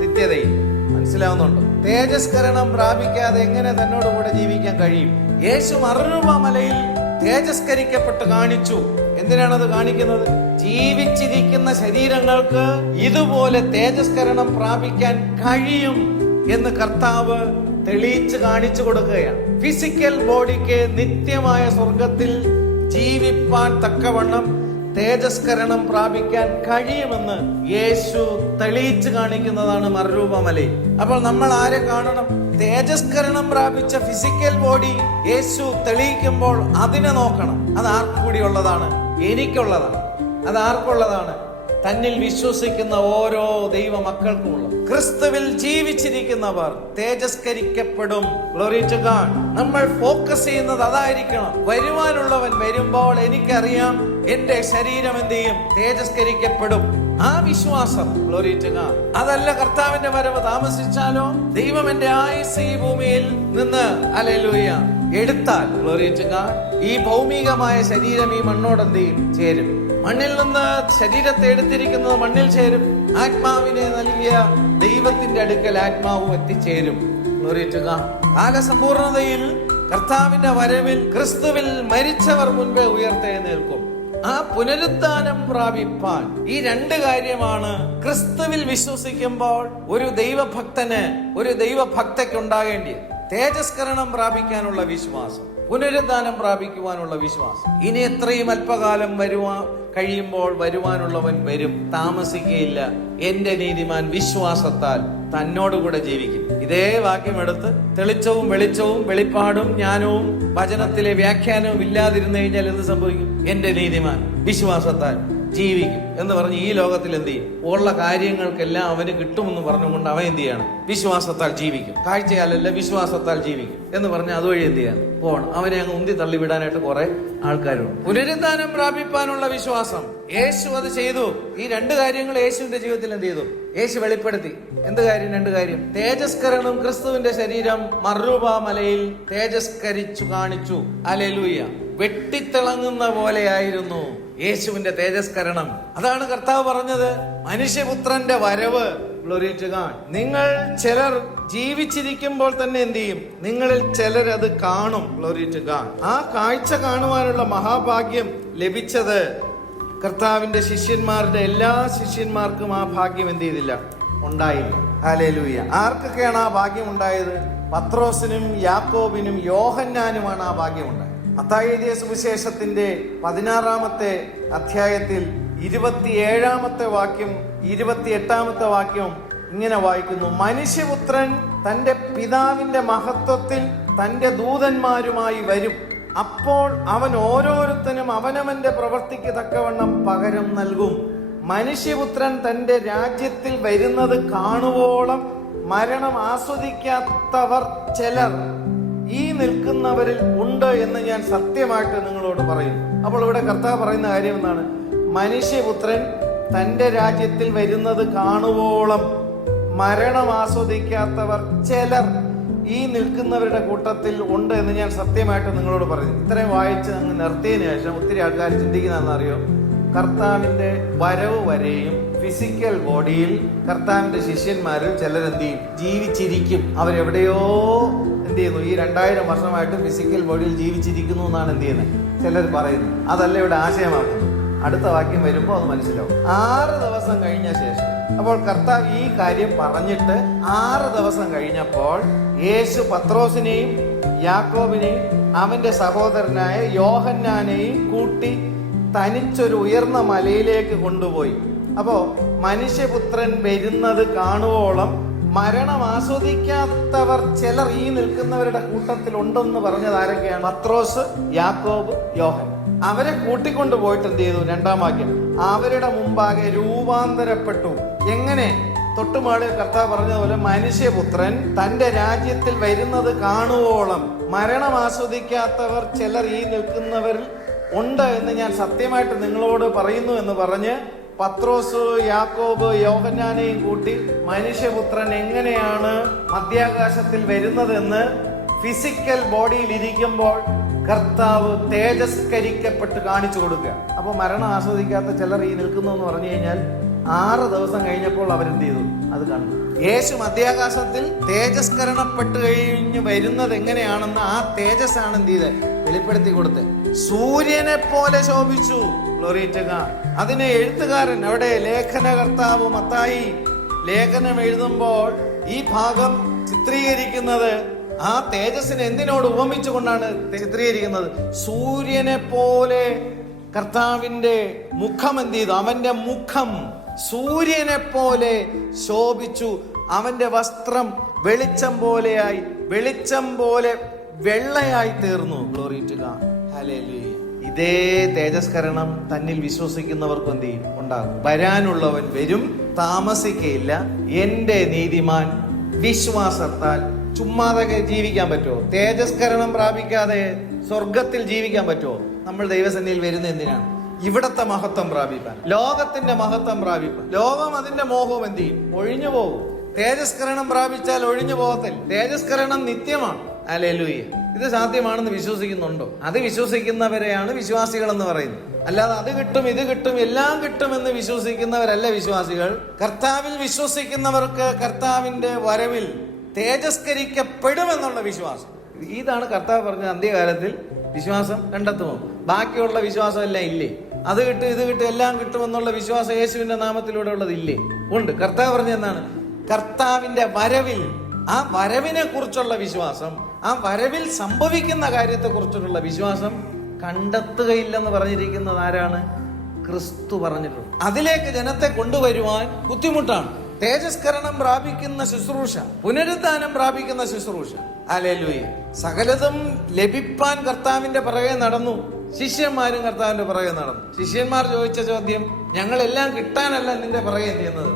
നിത്യതയിൽ. മനസ്സിലാവുന്നുണ്ടോ? തേജസ്കരണം പ്രാപിക്കാതെ എങ്ങനെ തന്നോടുകൂടെ ജീവിക്കാൻ കഴിയും? യേശു മറുരൂപ മലയിൽ തേജസ്കരിക്കപ്പെട്ട് കാണിച്ചു. എന്തിനാണത് കാണിക്കുന്നത്? ജീവിച്ചിരിക്കുന്ന ശരീരങ്ങൾക്ക് ഇതുപോലെ തേജസ്കരണം പ്രാപിക്കാൻ കഴിയും എന്ന് കർത്താവ് തെളിയിച്ച് കാണിച്ചു കൊടുക്കുകയാണ്. ഫിസിക്കൽ ബോഡിക്ക് നിത്യമായ സ്വർഗത്തിൽ ജീവിപ്പാൻ തക്കവണ്ണം തേജസ്കരണം പ്രാപിക്കാൻ കഴിയുമെന്ന് യേശു തെളിയിച്ച് കാണിക്കുന്നതാണ് മറുരൂപമലയിൽ. അപ്പോൾ നമ്മൾ ആരെ കാണണം? തേജസ്കരണം പ്രാപിച്ച ഫിസിക്കൽ ബോഡി യേശു തെളിയിക്കുമ്പോൾ അതിനെ നോക്കണം. അത് ആർക്കു കൂടി ഉള്ളതാണ്? എനിക്കുള്ളതാണ്. അത് ആർക്കുള്ളതാണ്? തന്നിൽ വിശ്വസിക്കുന്ന ഓരോ ദൈവ മക്കൾക്കുമുള്ള. ക്രിസ്തുവിൽ ജീവിച്ചിരിക്കുന്നവർ തേജസ്കരിക്കപ്പെടും. Glory to God. നമ്മൾ ഫോക്കസ് ചെയ്യുന്നത് അതായിരിക്കണം. വരുവാനുള്ളവൻ വരുമ്പോൾ എനിക്കറിയാം എന്റെ ശരീരം എന്ത് ചെയ്യും? തേജസ്കരിക്കപ്പെടും. ആ വിശ്വാസം. Glory to God. അതല്ല കർത്താവിന്റെ വരവ് താമസിച്ചാലോ ദൈവം എന്റെ ആയുസ്സ് ഈ ഭൂമിയിൽ നിന്ന് ഹല്ലേലൂയ എടുത്താൽ, ഗ്ലോറി ടു ഗോഡ്, ഈ ഭൗമികമായ ശരീരം ഈ മണ്ണോട് എന്ത് ചെയ്യും? ചേരും. മണ്ണിൽ നിന്ന് ശരീരത്തെ എടുത്തിരിക്കുന്നത് മണ്ണിൽ ചേരും. ആത്മാവിനെ നൽകിയ ദൈവത്തിന്റെ അടുക്കൽ ആത്മാവും എത്തിച്ചേരും. Glory to God. കാലസമ്പൂർണതയിൽ കർത്താവിന്റെ വരവിൽ ക്രിസ്തുവിൽ മരിച്ചവർ മുൻപേ ഉയർത്തെഴുന്നേൽക്കും. ആ പുനരുദ്ധാനം പ്രാപിപ്പാൻ ഈ 2 കാര്യമാണ് ക്രിസ്തുവിൽ വിശ്വസിക്കുമ്പോൾ ഒരു ദൈവഭക്തന്, ഒരു ദൈവഭക്തയ്ക്ക് ഉണ്ടാകേണ്ടിയത്. തേജസ്കരണം പ്രാപിക്കാനുള്ള വിശ്വാസം, പുനരുദ്ധാനം പ്രാപിക്കുവാനുള്ള വിശ്വാസം. ഇനി എത്രയും അല്പകാലം കഴിയുമ്പോൾ വരുവാനുള്ളവൻ വരും, താമസിക്കുകയില്ല. എന്റെ നീതിമാൻ വിശ്വാസത്താൽ തന്നോടുകൂടെ ജീവിക്കും. ഇതേ വാക്യമെടുത്ത് തെളിച്ചവും വെളിച്ചവും വെളിപ്പാടും ജ്ഞാനവും വചനത്തിലെ വ്യാഖ്യാനവും ഇല്ലാതിരുന്നു കഴിഞ്ഞാൽ എന്ത് സംഭവിക്കും? എന്റെ നീതിമാൻ വിശ്വാസത്താൽ ജീവിക്കും എന്ന് പറഞ്ഞ് ഈ ലോകത്തിൽ എന്ത് ചെയ്യും? ഉള്ള കാര്യങ്ങൾക്കെല്ലാം അവന് കിട്ടുമെന്ന് പറഞ്ഞുകൊണ്ട് അവൻ എന്ത് ചെയ്യണം? വിശ്വാസത്താൽ ജീവിക്കും. കാഴ്ചയാലല്ല, വിശ്വാസത്താൽ ജീവിക്കും എന്ന് പറഞ്ഞ് അതുവഴി എന്ത് ചെയ്യാൻ പോകണം. അവനെ അങ്ങ് ഉന്തി തള്ളിവിടാനായിട്ട് കുറെ ആൾക്കാരുണ്ട്. പുനരുദ്ധാനം പ്രാപിപ്പാനുള്ള വിശ്വാസം യേശു അത് ചെയ്തു. ഈ രണ്ട് കാര്യങ്ങൾ യേശുവിന്റെ ജീവിതത്തിൽ എന്ത് ചെയ്തു? യേശു വെളിപ്പെടുത്തി. എന്ത് കാര്യം? രണ്ട് കാര്യം. തേജസ്കരണം, ക്രിസ്തുവിന്റെ ശരീരം മർരൂബ മലയിൽ തേജസ്കരിച്ചു കാണിച്ചു. ഹല്ലേലൂയ. വെട്ടിത്തിളങ്ങുന്ന പോലെയായിരുന്നു യേശുവിന്റെ തേജസ്കരണം. അതാണ് കർത്താവ് പറഞ്ഞത്, മനുഷ്യപുത്രന്റെ വരവ്. Glory to God. നിങ്ങൾ ചിലർ ജീവിച്ചിരിക്കുമ്പോൾ തന്നെ എന്ത് ചെയ്യും? നിങ്ങളിൽ ചിലർ അത് കാണും. Glory to God. ആ കാഴ്ച കാണുവാനുള്ള മഹാഭാഗ്യം ലഭിച്ചത് കർത്താവിന്റെ ശിഷ്യന്മാരുടെ എല്ലാ ശിഷ്യന്മാർക്കും ആ ഭാഗ്യം എന്ത് ചെയ്തില്ല? ഉണ്ടായില്ല. ഹല്ലേലൂയ. ആർക്കൊക്കെയാണ് ആ ഭാഗ്യം ഉണ്ടായത്? പത്രോസിനും യാക്കോബിനും യോഹന്നാനുമാണ് ആ ഭാഗ്യം ഉണ്ടായത്. മത്തായി എഴുതിയ സുവിശേഷത്തിന്റെ 16-ാമത്തെ അധ്യായത്തിൽ 27-ാമത്തെ വാക്യം 28-ാമത്തെ വാക്യം ഇങ്ങനെ വായിക്കുന്നു: മനുഷ്യപുത്രൻ തന്റെ പിതാവിന്റെ മഹത്വത്തിൽ തന്റെ ദൂതന്മാരുമായി വരും. അപ്പോൾ അവൻ ഓരോരുത്തനും അവനവന്റെ പ്രവൃത്തിക്ക് തക്കവണ്ണം പകരം നൽകും. മനുഷ്യപുത്രൻ തന്റെ രാജ്യത്തിൽ വരുന്നത് കാണുവോളം മരണം ആസ്വദിക്കാത്തവർ ചിലർ ഈ നിൽക്കുന്നവരിൽ ഉണ്ട് എന്ന് ഞാൻ സത്യമായിട്ട് നിങ്ങളോട് പറയും. അപ്പോൾ ഇവിടെ കർത്താവ് പറയുന്ന കാര്യം എന്താണ്? മനുഷ്യപുത്രൻ തന്റെ രാജ്യത്തിൽ വരുന്നത് കാണുവോളം മരണം ആസ്വദിക്കാത്തവർ ചിലർ ഈ നിൽക്കുന്നവരുടെ കൂട്ടത്തിൽ ഉണ്ട് എന്ന് ഞാൻ സത്യമായിട്ട് നിങ്ങളോട് പറയുന്നു. ഇത്രയും വായിച്ച് അങ്ങ് നിർത്തിയതിനു ശേഷം ഒത്തിരി ആൾക്കാർ ചിന്തിക്കുന്നതെന്നറിയോ? കർത്താവിന്റെ വരവ് വരെയും ഫിസിക്കൽ ബോഡിയിൽ കർത്താവിന്റെ ശിഷ്യന്മാരിൽ ചിലർ എന്ത് ചെയ്യും? ജീവിച്ചിരിക്കും. അവരെവിടെയോ എന്ത് ചെയ്യുന്നു? ഈ 2000 വർഷമായിട്ട് ഫിസിക്കൽ ബോഡിയിൽ ജീവിച്ചിരിക്കുന്നു എന്നാണ് എന്ത് ചെയ്യുന്നത് ചിലർ പറയുന്നത്. അതല്ല ഇവിടെ ആശയമാക്കുന്നത്. അടുത്ത വാക്യം വരുമ്പോൾ അത് മനസ്സിലാവും. 6 ദിവസം കഴിഞ്ഞ ശേഷം, അപ്പോൾ കർത്താവ് ഈ കാര്യം പറഞ്ഞിട്ട് 6 ദിവസം കഴിഞ്ഞപ്പോൾ യേശു പത്രോസിനെയും യാക്കോബിനെയും അവന്റെ സഹോദരനായ യോഹന്നാനെയും കൂട്ടി തനിച്ചൊരു ഉയർന്ന മലയിലേക്ക് കൊണ്ടുപോയി. അപ്പോ മനുഷ്യപുത്രൻ വരുന്നത് കാണുവോളം മരണം ആസ്വദിക്കാത്തവർ ചിലർ ഈ നിൽക്കുന്നവരുടെ കൂട്ടത്തിൽ ഉണ്ടെന്ന് പറഞ്ഞത് ആരൊക്കെയാണ്? പത്രോസ്, യാക്കോബ്, യോഹൻ. അവരെ കൂട്ടിക്കൊണ്ടു പോയിട്ട് എന്ത് ചെയ്തു? 2-ാം വാക്യം, അവരുടെ മുമ്പാകെ രൂപാന്തരപ്പെട്ടു. എങ്ങനെ? തൊട്ടുമാളിൽ കർത്താവ് പറഞ്ഞതുപോലെ മനുഷ്യപുത്രൻ തന്റെ രാജ്യത്തിൽ വരുന്നത് കാണുവോളം മരണം ആസ്വദിക്കാത്തവർ ചിലർ ഈ നിൽക്കുന്നവരിൽ ഉണ്ട് എന്ന് ഞാൻ സത്യമായിട്ട് നിങ്ങളോട് പറയുന്നു എന്ന് പറഞ്ഞ് പത്രോസ്, യാക്കോബ്, യോഹന്നാനെയും കൂട്ടി മനുഷ്യപുത്രൻ എങ്ങനെയാണ് മധ്യാകാശത്തിൽ വരുന്നതെന്ന് ഫിസിക്കൽ ബോഡിയിൽ ഇരിക്കുമ്പോൾ കർത്താവ് തേജസ്കരിക്കപ്പെട്ട് കാണിച്ചു കൊടുക്കുക. അപ്പൊ മരണം ആസ്വദിക്കാത്ത ചിലർ ഈ നിൽക്കുന്നു എന്ന് പറഞ്ഞു കഴിഞ്ഞാൽ 6 ദിവസം കഴിഞ്ഞപ്പോൾ അവരെന്ത് ചെയ്തു? അത് കണ്ടു. യേശു മധ്യാകാശത്തിൽ തേജസ്കരണപ്പെട്ട് കഴിഞ്ഞ് വരുന്നത് എങ്ങനെയാണെന്ന് ആ തേജസ്സാണ് എന്ത് ചെയ്ത് വെളിപ്പെടുത്തി കൊടുത്ത്. സൂര്യനെ പോലെ ശോഭിച്ചു. Glory to God. അതിനെ എഴുത്തുകാരൻ, അവിടെ ലേഖനകർത്താവ് മത്തായി ലേഖനം എഴുതുമ്പോൾ ഈ ഭാഗം ചിത്രീകരിക്കുന്നത് ആ തേജസ്സിനെ എന്തിനോട് ഉപമിച്ചുകൊണ്ടാണ് ചിത്രീകരിക്കുന്നത്? സൂര്യനെ പോലെ കർത്താവിന്റെ മുഖം എന്ത് ചെയ്തു? അവന്റെ മുഖം സൂര്യനെ പോലെ ശോഭിച്ചു. അവന്റെ വസ്ത്രം വെളിച്ചം പോലെയായി, വെളിച്ചം പോലെ വെള്ളയായി തീർന്നു. Glory to God. ഹല്ലേലൂയ. ഇതേ തേജസ്കരണം തന്നിൽ വിശ്വസിക്കുന്നവർക്ക് എന്ത് ചെയ്യും? ഉണ്ടാകും. വരാനുള്ളവൻ വരും, താമസിക്കയില്ല. എന്റെ നീതിമാൻ വിശ്വാസത്താൽ. ചുമ്മാതെ ജീവിക്കാൻ പറ്റുമോ? തേജസ്കരണം പ്രാപിക്കാതെ സ്വർഗത്തിൽ ജീവിക്കാൻ പറ്റുമോ? നമ്മൾ ദൈവസന്നിധിയിൽ വരുന്ന എന്തിനാണ്? ഇവിടത്തെ മഹത്വം പ്രാപിക്കാൻ, ലോകത്തിന്റെ മഹത്വം പ്രാപിക്കാൻ. ലോകം അതിന്റെ മോഹവും എന്ത് ചെയ്യും? ഒഴിഞ്ഞു പോകും. തേജസ്കരണം പ്രാപിച്ചാൽ ഒഴിഞ്ഞു പോകത്തില്ല. തേജസ്കരണം നിത്യമാണ്. ഹല്ലേലൂയ. ഇത് സാധ്യമാണെന്ന് വിശ്വസിക്കുന്നുണ്ടോ? അത് വിശ്വസിക്കുന്നവരെയാണ് വിശ്വാസികൾ എന്ന് പറയുന്നത്. അല്ലാതെ അത് കിട്ടും, ഇത് കിട്ടും, എല്ലാം കിട്ടുമെന്ന് വിശ്വസിക്കുന്നവരല്ല വിശ്വാസികൾ. കർത്താവിൽ വിശ്വസിക്കുന്നവർക്ക് കർത്താവിന്റെ വരവിൽ തേജസ്കരിക്കപ്പെടുമെന്നുള്ള വിശ്വാസം. ഇതാണ് കർത്താവ് പറഞ്ഞത്, അന്ത്യകാലത്തിൽ വിശ്വാസം കണ്ടെത്തുമോ? ബാക്കിയുള്ള വിശ്വാസം എല്ലാം ഇല്ലേ? അത് കിട്ടും, ഇത് കിട്ടും, എല്ലാം കിട്ടുമെന്നുള്ള വിശ്വാസം യേശുവിന്റെ നാമത്തിലൂടെ ഉള്ളത് ഇല്ലേ? ഉണ്ട്. കർത്താവ് പറഞ്ഞത് എന്താണ്? കർത്താവിന്റെ വരവിൽ, ആ വരവിനെ കുറിച്ചുള്ള വിശ്വാസം, ആ വരവിൽ സംഭവിക്കുന്ന കാര്യത്തെ കുറിച്ചുള്ള വിശ്വാസം കണ്ടെത്തുകയില്ലെന്ന് പറഞ്ഞിരിക്കുന്നത് ആരാണ്? ക്രിസ്തു പറഞ്ഞിട്ടുണ്ട്. അതിലേക്ക് ജനത്തെ കൊണ്ടുവരുവാൻ ബുദ്ധിമുട്ടാണ്. തേജസ്കരണം പ്രാപിക്കുന്ന ശുശ്രൂഷ, പുനരുദ്ധാനം പ്രാപിക്കുന്ന ശുശ്രൂഷ. ഹല്ലേലൂയ. സകലതും ലഭിപ്പാൻ കർത്താവിന്റെ പിറകെ നടന്നു. ശിഷ്യന്മാരും കർത്താവിന്റെ പുറകെ നടന്നു. ശിഷ്യന്മാർ ചോദിച്ച ചോദ്യം, ഞങ്ങളെല്ലാം കിട്ടാനല്ല നിന്റെ പുറകെ എന്ത് ചെയ്യുന്നത്,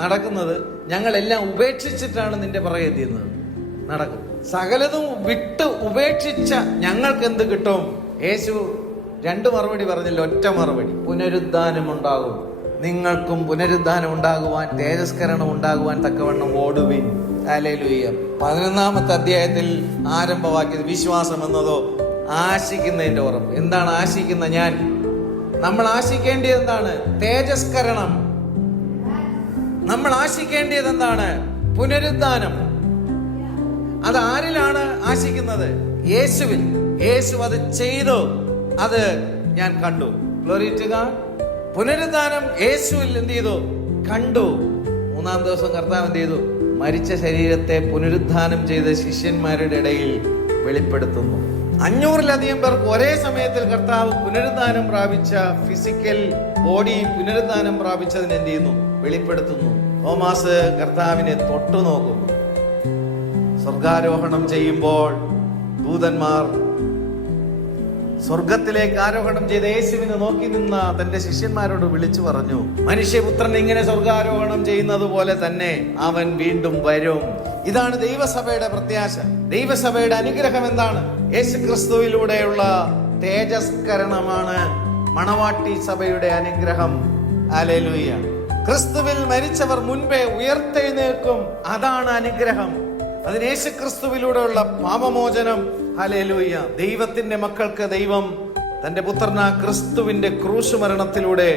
നടക്കുന്നത്, ഞങ്ങളെല്ലാം ഉപേക്ഷിച്ചിട്ടാണ് നിന്റെ പുറകെ എന്ത് ചെയ്യുന്നത്, നടക്കും. സകലതും വിട്ട് ഉപേക്ഷിച്ച ഞങ്ങൾക്ക് എന്ത് കിട്ടും? യേശു 2 മറുപടി പറഞ്ഞില്ല, ഒറ്റ മറുപടി: പുനരുദ്ധാനം ഉണ്ടാകും. നിങ്ങൾക്കും പുനരുദ്ധാനം ഉണ്ടാകുവാൻ, തേജസ്കരണം ഉണ്ടാകുവാൻ തക്കവണ്ണം ഓടുവിൻ. ഹല്ലേലൂയ. 11-ാമത്തെ അധ്യായത്തിൽ ആരംഭവാക്യം, വിശ്വാസം എന്നതോ ആശിക്കുന്നതിന്റെ ഉറപ്പ്. എന്താണ് ആശിക്കുന്ന? നമ്മൾ ആശിക്കേണ്ടത് എന്താണ്? തേജസ്കരണം. നമ്മൾ ആശിക്കേണ്ടത് എന്താണ്? പുനരുദ്ധാനം. അത് ആരിലാണ് ആശിക്കുന്നത്? യേശുവിൽ. യേശു അത് ചെയ്തു, അത് ഞാൻ കണ്ടു. Glory to God. പുനരുദ്ധാനം യേശുവിൽ എന്ത് ചെയ്തു? കണ്ടു. 3-ാം ദിവസം കർത്താവ് എന്ത് ചെയ്തു? മരിച്ച ശരീരത്തെ പുനരുദ്ധാനം ചെയ്ത് ശിഷ്യന്മാരുടെ ഇടയിൽ വെളിപ്പെടുത്തുന്നു. 500-ലധികം പേർക്ക് ഒരേ സമയത്തിൽ കർത്താവ് പുനരുദ്ധാനം പ്രാപിച്ച ഫിസിക്കൽ ബോഡി പുനരുദ്ധാനം പ്രാപിച്ചതിന് എന്ത് ചെയ്യുന്നു? വെളിപ്പെടുത്തുന്നു. തോമാസ് കർത്താവിനെ തൊട്ടു നോക്കുന്നു. സ്വർഗാരോഹണം ചെയ്യുമ്പോൾ ദൂതന്മാർ സ്വർഗത്തിലേക്ക് ആരോഹണം ചെയ്ത യേശുവിനെ നോക്കി നിന്ന തന്റെ ശിഷ്യന്മാരോട് വിളിച്ചു പറഞ്ഞു, മനുഷ്യപുത്രൻ ഇങ്ങനെ സ്വർഗാരോഹണം ചെയ്യുന്നത് പോലെ തന്നെ അവൻ വീണ്ടും വരും. ഇതാണ് ദൈവസഭയുടെ പ്രത്യാശ. ദൈവസഭയുടെ അനുഗ്രഹം എന്താണ്? യേശു ക്രിസ്തുവിലൂടെയുള്ള തേജസ്കരണമാണ് മണവാട്ടി സഭയുടെ അനുഗ്രഹം. ഹല്ലേലൂയ. ക്രിസ്തുവിൽ മരിച്ചവർ മുൻപേ ഉയർത്തെഴുന്നേൽക്കും. അതാണ് അനുഗ്രഹം. അതിന് യേശു ക്രിസ്തുവിലൂടെയുള്ള പാപമോചനം. ഹല്ലേലൂയ. ദൈവത്തിന്റെ മക്കൾക്ക് ദൈവം തന്റെ പുത്രനായ ക്രിസ്തുവിന്റെ ക്രൂശ് മരണത്തിലൂടെ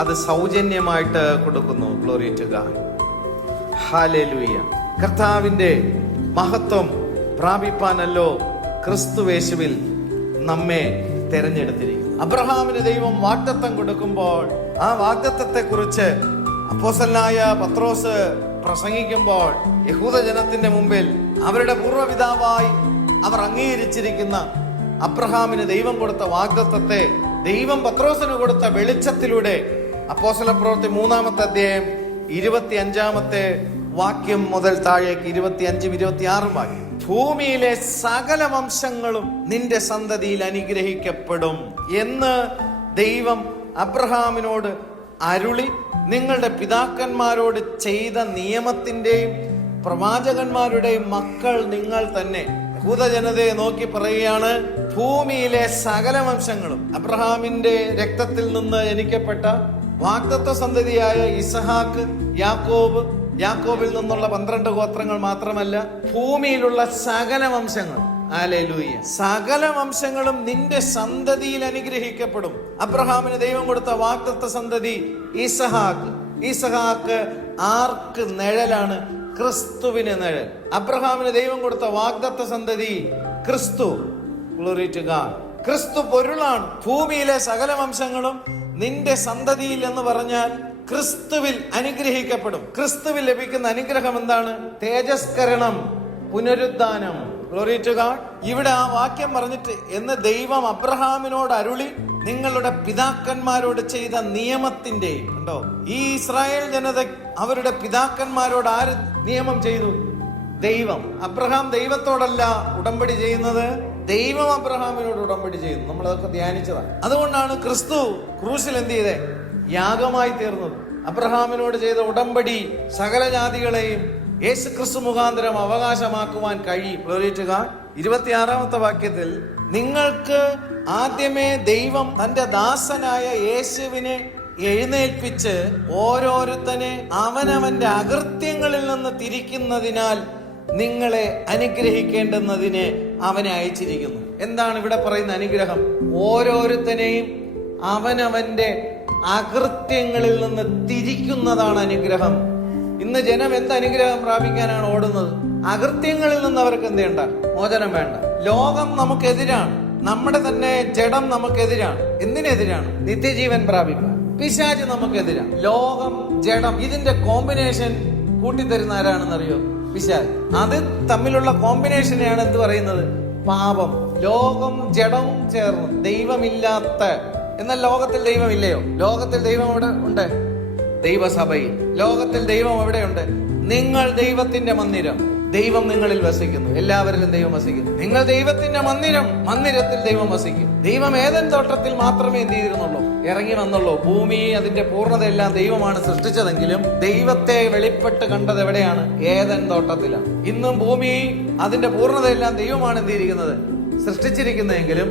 അത് സൗജന്യമായിട്ട് കൊടുക്കുന്നു. Glory to God. ഹല്ലേലൂയ. കർത്താവിന്റെ മഹത്വം പ്രാപിപ്പാനല്ലോ ക്രിസ്തുവേശുവിൽ നമ്മെ തെരഞ്ഞെടുത്തിരിക്കുന്നു. അബ്രഹാമിന് ദൈവം വാഗ്ദത്തം കൊടുക്കുമ്പോൾ ആ വാഗ്ദത്തത്തെ കുറിച്ച് അപ്പോസ്തലനായ പത്രോസ് പ്രസംഗിക്കുമ്പോൾ യഹൂദ ജനത്തിന്റെ മുമ്പിൽ അവരുടെ പൂർവ്വപിതാവായി അവർ അംഗീകരിച്ചിരിക്കുന്ന അബ്രഹാമിന് ദൈവം കൊടുത്ത വാഗ്ദത്തത്തെ ദൈവം പത്രോസിന് കൊടുത്ത വെളിച്ചത്തിലൂടെ അപ്പോസ്തലപ്രവൃത്തി 3-ാമത്തെ അധ്യായം 25-ാമത്തെ വാക്യം മുതൽ താഴേക്ക് 25-26 വാക്യം, ഭൂമിയിലെ സകല വംശങ്ങളും നിന്റെ സന്തതിയിൽ അനുഗ്രഹിക്കപ്പെടും എന്ന് ദൈവം അബ്രഹാമിനോട് അരുളി നിങ്ങളുടെ പിതാക്കന്മാരോട് ചെയ്ത നിയമത്തിന്റെയും പ്രവാചകന്മാരുടെയും മക്കൾ നിങ്ങൾ തന്നെ. യഹൂദജനതയെ നോക്കി പറയുകയാണ്, ഭൂമിയിലെ സകല വംശങ്ങളും അബ്രഹാമിന്റെ രക്തത്തിൽ നിന്ന് ജനിക്കപ്പെട്ട വാഗ്ദത്ത സന്തതിയായ ഇസഹാക്ക്, യാക്കോബ്, യാക്കോബിൽ നിന്നുള്ള 12 ഗോത്രങ്ങൾ മാത്രമല്ല, ഭൂമിയിലുള്ള സകല വംശങ്ങൾ, ഹല്ലേലൂയ, സകല വംശങ്ങളും നിന്റെ സന്തതിയിൽ അനുഗ്രഹിക്കപ്പെടും. അബ്രഹാമിന് ദൈവം കൊടുത്ത വാഗ്ദത്ത സന്തതി ഇസഹാക്ക്. ഇസഹാക്ക് ആർക്ക് നിഴലാണ്? ക്രിസ്തുവിന് നിഴൽ. അബ്രഹാമിന് ദൈവം കൊടുത്ത വാഗ്ദത്ത സന്തതി ക്രിസ്തു. Glory to God. ക്രിസ്തു പൊരുളാണ്. ഭൂമിയിലെ സകല വംശങ്ങളും നിന്റെ സന്തതിയിൽ എന്ന് പറഞ്ഞാൽ ക്രിസ്തുവിൽ അനുഗ്രഹിക്കപ്പെടും. ക്രിസ്തുവിൽ ലഭിക്കുന്ന അനുഗ്രഹം എന്താണ്? തേജസ്കരണം, പുനരുദ്ധാനം. Glory to God. ഇവിടെ ആ വാക്യം പറഞ്ഞിട്ട് എന്ന് ദൈവം അബ്രഹാമിനോട് അരുളി നിങ്ങളുടെ പിതാക്കന്മാരോട് ചെയ്ത നിയമത്തിന്റെ ഉണ്ടോ? ഈ ഇസ്രായേൽ ജനത അവരുടെ പിതാക്കന്മാരോട് ആര് നിയമം ചെയ്തു? ദൈവം. അബ്രഹാം ദൈവത്തോടല്ല ഉടമ്പടി ചെയ്യുന്നത്, ദൈവം അബ്രഹാമിനോട് ഉടമ്പടി ചെയ്യുന്നു. നമ്മൾ അതൊക്കെ ധ്യാനിച്ചതാണ്. അതുകൊണ്ടാണ് ക്രിസ്തു ക്രൂശിൽ എന്ത് ചെയ്തേ? യാഗമായി തീർന്നത്. അബ്രഹാമിനോട് ചെയ്ത ഉടമ്പടി സകല ജാതികളെയും യേശു ക്രിസ്തു മുഖാന്തരം അവകാശമാക്കുവാൻ കഴിയും. 26-ാമത്തെ വാക്യത്തിൽ നിങ്ങൾക്ക് ആദ്യമേ ദൈവം തന്റെ ദാസനായ യേശുവിനെ എഴുന്നേൽപ്പിച്ച് ഓരോരുത്തനെ അവനവന്റെ അകൃത്യങ്ങളിൽ നിന്ന് തിരിക്കുന്നതിനാൽ നിങ്ങളെ അനുഗ്രഹിക്കേണ്ടുന്നതിന് അവനെ അയച്ചിരിക്കുന്നു. എന്താണ് ഇവിടെ പറയുന്ന അനുഗ്രഹം? ഓരോരുത്തനെയും അവനവന്റെ അകൃത്യങ്ങളിൽ നിന്ന് തിരിക്കുന്നതാണ് അനുഗ്രഹം. ഇന്ന് ജനം എന്ത് അനുഗ്രഹം പ്രാപിക്കാനാണ് ഓടുന്നത്? അകൃത്യങ്ങളിൽ നിന്ന് അവർക്ക് എന്ത് വേണ്ട? മോചനം വേണ്ട. ലോകം നമുക്കെതിരാണ്, നമ്മുടെ തന്നെ ജഡം നമുക്കെതിരാണ്. എന്തിനെതിരാണ്? നിത്യജീവൻ പ്രാപിക്കാൻ. പിശാച് നമുക്കെതിരാണ്. ലോകം, ജഡം, ഇതിന്റെ കോമ്പിനേഷൻ കൂട്ടിത്തരുന്ന ആരാണെന്നറിയോ? പിശാച്. അത് തമ്മിലുള്ള കോമ്പിനേഷനെയാണ് എന്ത് പറയുന്നത്? പാപം. ലോകം ജഡവും ചേർന്ന് ദൈവമില്ലാത്ത. എന്നാൽ ലോകത്തിൽ ദൈവമില്ലയോ? ലോകത്തിൽ ദൈവം ഇവിടെ ഉണ്ട്. ദൈവസഭയിൽ ലോകത്തിൽ ദൈവം എവിടെയുണ്ട്? നിങ്ങൾ ദൈവത്തിന്റെ മന്ദിരം. ദൈവം നിങ്ങളിൽ വസിക്കുന്നു. എല്ലാവരിലും ദൈവം വസിക്കുന്നു. നിങ്ങൾ ദൈവത്തിന്റെ മന്ദിരത്തിൽ ദൈവം വസിക്കും. ദൈവം ഏദൻ തോട്ടത്തിൽ മാത്രമേ എന്ത് ചെയ്തിരുന്നുള്ളൂ? ഇറങ്ങി വന്നുള്ളൂ. ഭൂമി അതിന്റെ പൂർണ്ണതയെല്ലാം ദൈവമാണ് സൃഷ്ടിച്ചതെങ്കിലും ദൈവത്തെ വെളിപ്പെട്ട് കണ്ടത് എവിടെയാണ്? ഏദൻ തോട്ടത്തിലാണ്. ഇന്നും ഭൂമി അതിന്റെ പൂർണ്ണതയെല്ലാം ദൈവമാണ് എന്ത് ചെയ്തിരിക്കുന്നത്? സൃഷ്ടിച്ചിരിക്കുന്നതെങ്കിലും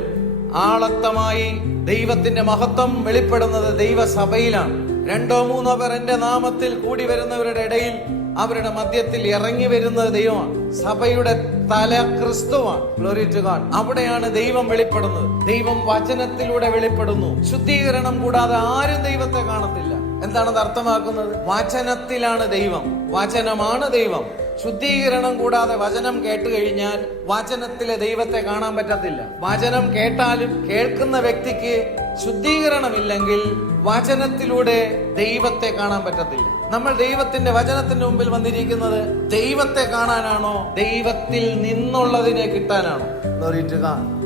ആളത്തമായി ദൈവത്തിന്റെ മഹത്വം വെളിപ്പെടുന്നത് ദൈവസഭയിലാണ്. 2-3 പേർ എന്റെ നാമത്തിൽ കൂടി വരുന്നവരുടെ ഇടയിൽ അവരുടെ മധ്യത്തിൽ ഇറങ്ങി വരുന്നത് ദൈവമാണ്. സഭയുടെ തല ക്രിസ്തുവാണ്. Glory to God. അവിടെയാണ് ദൈവം വെളിപ്പെടുന്നത്. ദൈവം വചനത്തിലൂടെ വെളിപ്പെടുന്നു. ശുദ്ധീകരണം കൂടാതെ ആരും ദൈവത്തെ കാണത്തില്ല. എന്താണത് അർത്ഥമാക്കുന്നത്? വചനത്തിലാണ് ദൈവം, വചനമാണ് ദൈവം. ശുദ്ധീകരണം കൂടാതെ വചനം കേട്ട് കഴിഞ്ഞാൽ വചനത്തിലെ ദൈവത്തെ കാണാൻ പറ്റത്തില്ല. വചനം കേട്ടാലും കേൾക്കുന്ന വ്യക്തിക്ക് ശുദ്ധീകരണമില്ലെങ്കിൽ വചനത്തിലൂടെ ദൈവത്തെ കാണാൻ പറ്റത്തില്ല. നമ്മൾ ദൈവത്തിന്റെ വചനത്തിന്റെ മുമ്പിൽ വന്നിരിക്കുന്നത് ദൈവത്തെ കാണാനാണോ, ദൈവത്തിൽ നിന്നുള്ളതിനെ കിട്ടാനാണോ?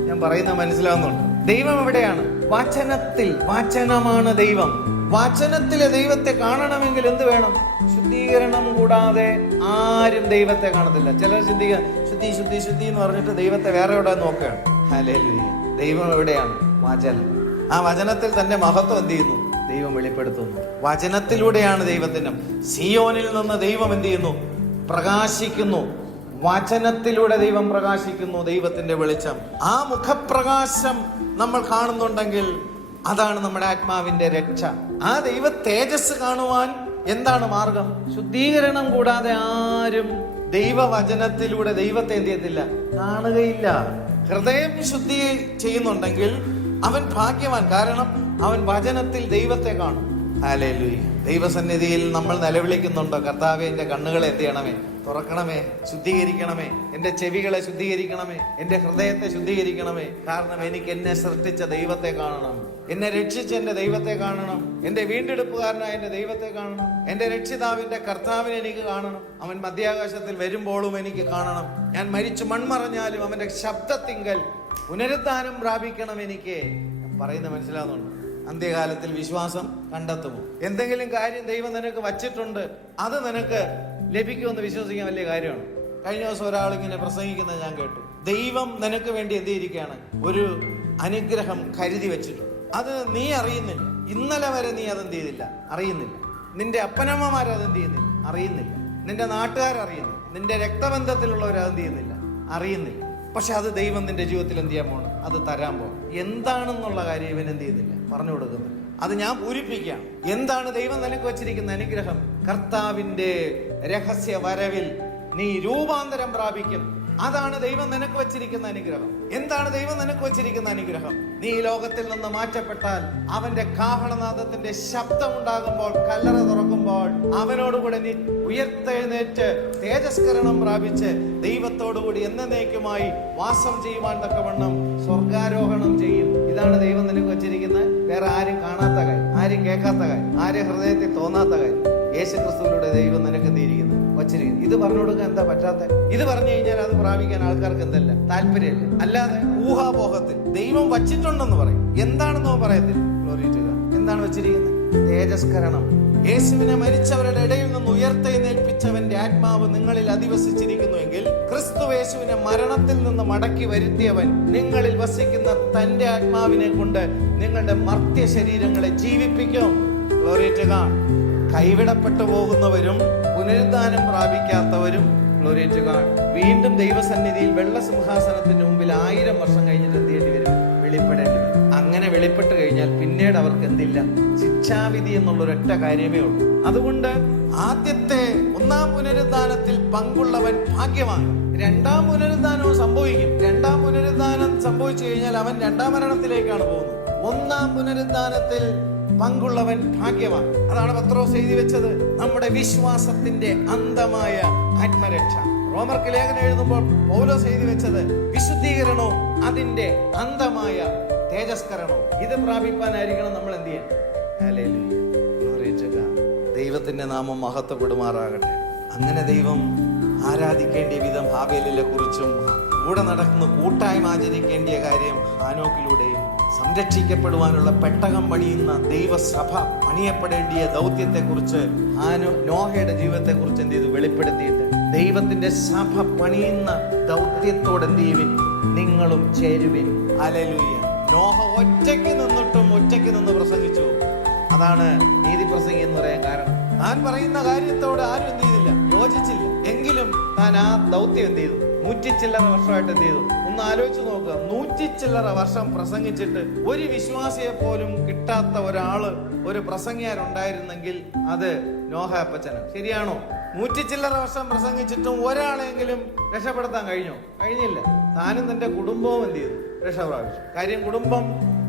ഞാൻ പറയുന്നത് മനസ്സിലാവുന്നുണ്ട്? ദൈവം എവിടെയാണ്? വചനത്തിൽ. വചനമാണ് ദൈവം. വചനത്തിലെ ദൈവത്തെ കാണണമെങ്കിൽ എന്ത് വേണം? ശുദ്ധീകരണം കൂടാതെ ആരും ദൈവത്തെ കാണത്തില്ല. ചിലർ ചിന്തിക്കുക ശുദ്ധി ശുദ്ധി ശുദ്ധി എന്ന് പറഞ്ഞിട്ട് ദൈവത്തെ വേറെ എവിടെ നോക്കുകയാണ്. ഹല്ലേലൂയ. ദൈവം എവിടെയാണ്? വചനം. ആ വചനത്തിൽ തന്റെ മഹത്വം എന്ത് ചെയ്യുന്നു? ദൈവം വെളിപ്പെടുത്തുന്നു. വചനത്തിലൂടെയാണ് ദൈവത്തിന്. സിയോനിൽ നിന്ന് ദൈവം എന്ത് ചെയ്യുന്നു? പ്രകാശിക്കുന്നു. വചനത്തിലൂടെ ദൈവം പ്രകാശിക്കുന്നു. ദൈവത്തിന്റെ വെളിച്ചം, ആ മുഖപ്രകാശം നമ്മൾ കാണുന്നുണ്ടെങ്കിൽ അതാണ് നമ്മുടെ ആത്മാവിന്റെ രക്ഷ. ആ ദൈവ തേജസ് കാണുവാൻ എന്താണ് മാർഗം? ശുദ്ധീകരണം കൂടാതെ ആരും ദൈവവചനത്തിലൂടെ ദൈവത്തെ എന്ത് ചെയ്യത്തില്ല? കാണുകയില്ല. ഹൃദയം ശുദ്ധി ചെയ്യുന്നുണ്ടെങ്കിൽ അവൻ ഭാഗ്യവാൻ. കാരണം അവൻ വചനത്തിൽ ദൈവത്തെ കാണും. ഹല്ലേലൂയ. ദൈവസന്നിധിയിൽ നമ്മൾ നിലവിളിക്കുന്നുണ്ടോ? കർത്താവേ, എന്റെ കണ്ണുകളെ എന്ത് ചെയ്യണമേ? തുറക്കണമേ, ശുദ്ധീകരിക്കണമേ, എന്റെ ചെവികളെ ശുദ്ധീകരിക്കണമേ, എന്റെ ഹൃദയത്തെ ശുദ്ധീകരിക്കണമേ. കാരണം എനിക്ക് എന്നെ സൃഷ്ടിച്ച ദൈവത്തെ കാണണം, എന്നെ രക്ഷിച്ച എന്റെ ദൈവത്തെ കാണണം, എന്റെ വീണ്ടെടുപ്പുകാരനായ എന്റെ ദൈവത്തെ കാണണം, എന്റെ രക്ഷിതാവിന്റെ കർത്താവിനെ എനിക്ക് കാണണം. അവൻ മധ്യാകാശത്തിൽ വരുമ്പോഴും എനിക്ക് കാണണം. ഞാൻ മരിച്ചു മൺമറഞ്ഞാലും അവന്റെ ശബ്ദത്തിങ്കൽ പുനരുദ്ധാനം പ്രാപിക്കണം എനിക്ക്. പറയുന്നത് മനസ്സിലാവുന്നുണ്ട്? അന്ത്യകാലത്തിൽ വിശ്വാസം കണ്ടെത്തുമോ? എന്തെങ്കിലും കാര്യം ദൈവം നിനക്ക് വച്ചിട്ടുണ്ട്, അത് നിനക്ക് ലഭിക്കുമെന്ന് വിശ്വസിക്കാൻ വലിയ കാര്യമാണ്. കഴിഞ്ഞ ദിവസം ഒരാളിങ്ങനെ പ്രസംഗിക്കുന്നത് ഞാൻ കേട്ടു. ദൈവം നിനക്ക് വേണ്ടി എന്ത് ചെയ്തിരിക്കുകയാണ്? ഒരു അനുഗ്രഹം കരുതി വെച്ചിട്ടുണ്ട്. അത് നീ അറിയുന്നില്ല. ഇന്നലെ വരെ നീ അതെന്ത് ചെയ്തില്ല? അറിയുന്നില്ല. നിന്റെ അപ്പനമ്മമാർ അതെന്ത് ചെയ്യുന്നില്ല? അറിയുന്നില്ല. നിന്റെ നാട്ടുകാരറിയുന്നില്ല. നിന്റെ രക്തബന്ധത്തിലുള്ളവർ അതെന്ത് ചെയ്യുന്നില്ല? അറിയുന്നില്ല. പക്ഷെ അത് ദൈവം നിന്റെ ജീവിതത്തിൽ എന്ത് ചെയ്യാൻ പോകണം? അത് തരാൻ പോകണം. എന്താണെന്നുള്ള കാര്യം ഇവൻ എന്ത് ചെയ്യുന്നില്ല? പറഞ്ഞു കൊടുക്കുന്നില്ല. അത് ഞാൻ പൂരിപ്പിക്കാം. എന്താണ് ദൈവം നിനക്ക് വെച്ചിരിക്കുന്ന അനുഗ്രഹം? കർത്താവിന്റെ രഹസ്യ വരവിൽ നീ രൂപാന്തരം പ്രാപിക്കും. അതാണ് ദൈവം നിനക്ക് വെച്ചിരിക്കുന്ന അനുഗ്രഹം. എന്താണ് ദൈവം നിനക്ക് വെച്ചിരിക്കുന്ന അനുഗ്രഹം? നീ ഈ ലോകത്തിൽ നിന്ന് മാറ്റപ്പെട്ടാൽ അവന്റെ കാഹളനാദത്തിന്റെ ശബ്ദമുണ്ടാകുമ്പോൾ, കല്ലറ തുറക്കുമ്പോൾ അവനോടുകൂടെ നീ ഉയർത്തെഴുന്നേറ്റ് തേജസ്കരണം പ്രാപിച്ച് ദൈവത്തോടുകൂടി എന്നേക്കുമായി വാസം ചെയ്യുവാൻ തക്കവണ്ണം സ്വർഗാരോഹണം ചെയ്യും. ഇതാണ് ദൈവം നിനക്ക് വെച്ചിരിക്കുന്നത്. വേറെ ആരും കാണാത്ത കാര്യം, ആരും കേൾക്കാത്ത കാര്യം, ആരും ഹൃദയത്തിൽ തോന്നാത്ത കാര്യം. യേശുക്രിസ്തുവിലൂടെ ദൈവം നിനക്ക് എന്തിരിക്കുന്നു? വച്ചിരിക്കുന്നു. ഇത് പറഞ്ഞു കൊടുക്കാൻ എന്താ പറ്റാത്ത? ഇത് പറഞ്ഞു കഴിഞ്ഞാൽ അത് പ്രാപിക്കാൻ ആൾക്കാർക്ക് എന്തല്ല? താല്പര്യമില്ല. അല്ലാതെ ഊഹാപോഹത്തിൽ ദൈവം വച്ചിട്ടുണ്ടെന്ന് പറയും. എന്താണെന്നോ പറയത്തില്ല. Glory to God. എന്താണ് വെച്ചിരിക്കുന്നത്? തേജസ്കരണം. യേശുവിനെ മരിച്ചവരുടെ ഇടയിൽ നിന്ന് ഉയർത്തെഴുന്നേൽപ്പിച്ചവന്റെ ആത്മാവ് നിങ്ങളിൽ അധിവസിച്ചിരിക്കുന്നുവെങ്കിൽ ക്രിസ്തു യേശുവിനെ മരണത്തിൽ നിന്ന് മടക്കി വരുത്തിയവൻ നിങ്ങളിൽ വസിക്കുന്ന തന്റെ ആത്മാവിനെ കൊണ്ട് നിങ്ങളുടെ മർത്യ ശരീരങ്ങളെ ജീവിപ്പിക്കും. Glory to God. കൈവിടപ്പെട്ടു പോകുന്നവരും പുനരുദ്ധാനം പ്രാപിക്കാത്തവരും, ഗ്ലോറി ടു ഗോഡ്, വീണ്ടും ദൈവസന്നിധിയിൽ വെള്ള സിംഹാസനത്തിന്റെ മുമ്പിൽ 1000 വർഷം കഴിഞ്ഞിട്ട് എന്ത് ചെയ്യേണ്ടി വരും? വെളിപ്പെടേണ്ടി വരും. അങ്ങനെ വെളിപ്പെട്ട് കഴിഞ്ഞാൽ പിന്നീട് അവർക്ക് എന്തില്ല? ശിക്ഷാവിധി എന്നുള്ളൊരൊറ്റ കാര്യമേ ഉള്ളൂ. അതുകൊണ്ട് ആദ്യത്തെ 1-ാം പുനരുദ്ധാനത്തിൽ പങ്കുള്ളവൻ ഭാഗ്യവാൻ. 2-ാം പുനരുദ്ധാനവും സംഭവിക്കും. 2-ാം പുനരുദ്ധാനം സംഭവിച്ചു കഴിഞ്ഞാൽ അവൻ 2-ാം മരണത്തിലേക്കാണ് പോകുന്നത്. 1-ാം പുനരുദ്ധാനത്തിൽ പങ്കുള്ളവൻ ഭാഗ്യവാൻ. അതാണ് പത്രോസ് എഴുതി വെച്ചത്. നമ്മുടെ വിശ്വാസത്തിന്റെ അന്തമായ ആത്മരക്ഷ. റോമർക്ക് ലേഖനം എഴുതുമ്പോൾ പൗലോസ് എഴുതി വെച്ചത് വിശുദ്ധീകരണവും അതിന്റെ അന്തമായ തേജസ്കരണവും. ഇത് പ്രാപിപ്പാനായിരിക്കണം നമ്മൾ എന്ത് ചെയ്യാൻ? ഹല്ലേലൂയ. ദൈവത്തിന്റെ നാമം മഹത്വപ്പെടുമാറാകട്ടെ. അങ്ങനെ ദൈവം ആരാധിക്കേണ്ടിയ വിധം ഹാബേലിനെ കുറിച്ചും കൂടെ നടക്കുന്ന കൂട്ടായ്മ ആചരിക്കേണ്ടിയ കാര്യം ഹാനോക്കിലൂടെയും സംരക്ഷിക്കപ്പെടുവാനുള്ള പെട്ടകം പണിയുന്ന ദൈവസഭ പണിയപ്പെടേണ്ടിയ ദൗത്യത്തെക്കുറിച്ച് നോഹയുടെ ജീവിതത്തെക്കുറിച്ച് എന്ത് ചെയ്തു വെളിപ്പെടുത്തിയിട്ട് ദൈവത്തിന്റെ സഭ പണിയുന്ന ദൗത്യത്തോട് എന്ത് ചെയ്യുവിൻ, നിങ്ങളും ചേരുവിൻ. ഹല്ലേലൂയ. നോഹ ഒറ്റയ്ക്ക് നിന്ന് പ്രസംഗിച്ചു. അതാണ് നീതി പ്രസംഗി എന്ന് പറയാൻ കാരണം. താൻ പറയുന്ന കാര്യത്തോട് ആരും എന്ത് ചെയ്തില്ല, യോജിച്ചില്ല. എങ്കിലും താൻ ആ ദൗത്യം എന്ത് ചെയ്തു, 100 ചില്ലറ വർഷമായിട്ട് എന്ത് ചെയ്തു. ഒന്ന് ആലോചിച്ച് നോക്കുക, 100 ചില്ലറ വർഷം പ്രസംഗിച്ചിട്ട് ഒരു വിശ്വാസിയെ പോലും കിട്ടാത്ത ഒരാള് ഒരു പ്രസംഗിയാരുണ്ടായിരുന്നെങ്കിൽ അത് നോഹ അപ്പച്ചനാണ്. ശരിയാണോ? 100 ചില്ലറ വർഷം പ്രസംഗിച്ചിട്ടും ഒരാളെങ്കിലും രക്ഷപ്പെടുത്താൻ കഴിഞ്ഞോ? കഴിഞ്ഞില്ല. താനും തന്റെ കുടുംബവും എന്ത് ചെയ്തു, രക്ഷപ്രാപിച്ചു. കാര്യം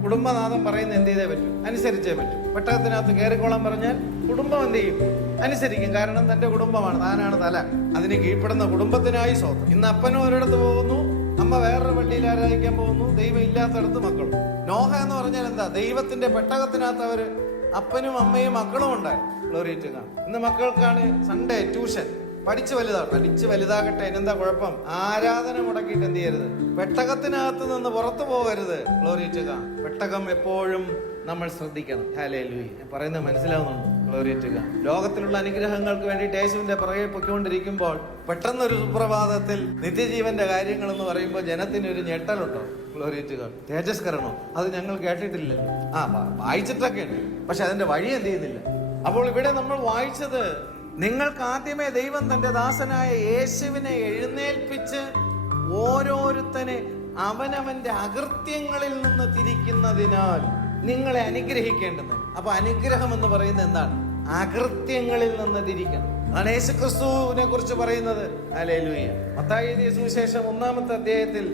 കുടുംബനാഥം പറയുന്ന എന്ത് ചെയ്തേ പറ്റും, അനുസരിച്ചേ പറ്റും. പെട്ടകത്തിനകത്ത് കയറിക്കോളാൻ പറഞ്ഞാൽ കുടുംബം എന്ത് ചെയ്യും, അനുസരിക്കും. കാരണം തന്റെ കുടുംബമാണ്, താനാണ് തല. അതിന് കീഴ്പ്പെടുന്ന കുടുംബത്തിനായി സ്വന്തം. ഇന്ന് അപ്പനും ഒരിടത്ത് പോകുന്നു, അമ്മ വേറൊരു പള്ളിയിൽ ആരാധിക്കാൻ പോകുന്നു, ദൈവം ഇല്ലാത്തടത്ത് മക്കളും. നോഹ എന്ന് പറഞ്ഞാൽ എന്താ, ദൈവത്തിന്റെ പെട്ടകത്തിനകത്ത് അവര് അപ്പനും അമ്മയും മക്കളും ഉണ്ടായിരുന്നു. Glory to God. ഇന്ന് മക്കൾക്കാണ് സൺഡേ ട്യൂഷൻ. പഠിച്ചു വലുതാകട്ടെ, അതിനെന്താ കുഴപ്പം? ആരാധന മുടക്കിയിട്ട് എന്ത് ചെയ്യരുത്, പെട്ടകത്തിനകത്ത് നിന്ന് പുറത്തു പോകരുത്. Glory to God. പെട്ടകം എപ്പോഴും നമ്മൾ ശ്രദ്ധിക്കണം. ഹല്ലേലൂയ. ഞാൻ പറയുന്നത് മനസ്സിലാവുന്നുണ്ടോ? Glory to God. ലോകത്തിലുള്ള അനുഗ്രഹങ്ങൾക്ക് വേണ്ടിയിട്ട് യേശുവിന്റെ പുറകെ പൊയ്ക്കൊണ്ടിരിക്കുമ്പോൾ പെട്ടെന്നൊരു സുപ്രഭാതത്തിൽ നിത്യജീവന്റെ കാര്യങ്ങൾ എന്ന് പറയുമ്പോൾ ജനത്തിനൊരു ഞെട്ടലുണ്ടോ? Glory to God. തേജസ്കരണോ? അത് ഞങ്ങൾ കേട്ടിട്ടില്ലല്ലോ. വായിച്ചിട്ടൊക്കെ ഉണ്ട്, പക്ഷെ അതിന്റെ വഴി എന്ത് ചെയ്യുന്നില്ല. അപ്പോൾ ഇവിടെ നമ്മൾ വായിച്ചത്, നിങ്ങൾക്ക് ആദ്യമേ ദൈവം തന്റെ ദാസനായ യേശുവിനെ എഴുന്നേൽപ്പിച്ച് ഓരോരുത്തനെ അവനവന്റെ അകൃത്യങ്ങളിൽ നിന്ന് തിരിക്കുന്നതിനാൽ നിങ്ങളെ അനുഗ്രഹിക്കേണ്ടത്. അപ്പൊ അനുഗ്രഹം എന്ന് പറയുന്നത് എന്താണ്? അകൃത്യങ്ങളിൽ നിന്ന് തിരിക്കണം. അതാണ് യേശു ക്രിസ്തുവിനെ കുറിച്ച് പറയുന്നത്. ഹല്ലേലൂയ. മത്തായി എഴുതിയ സുവിശേഷം 1-ാമത്തെ അധ്യായത്തിൽ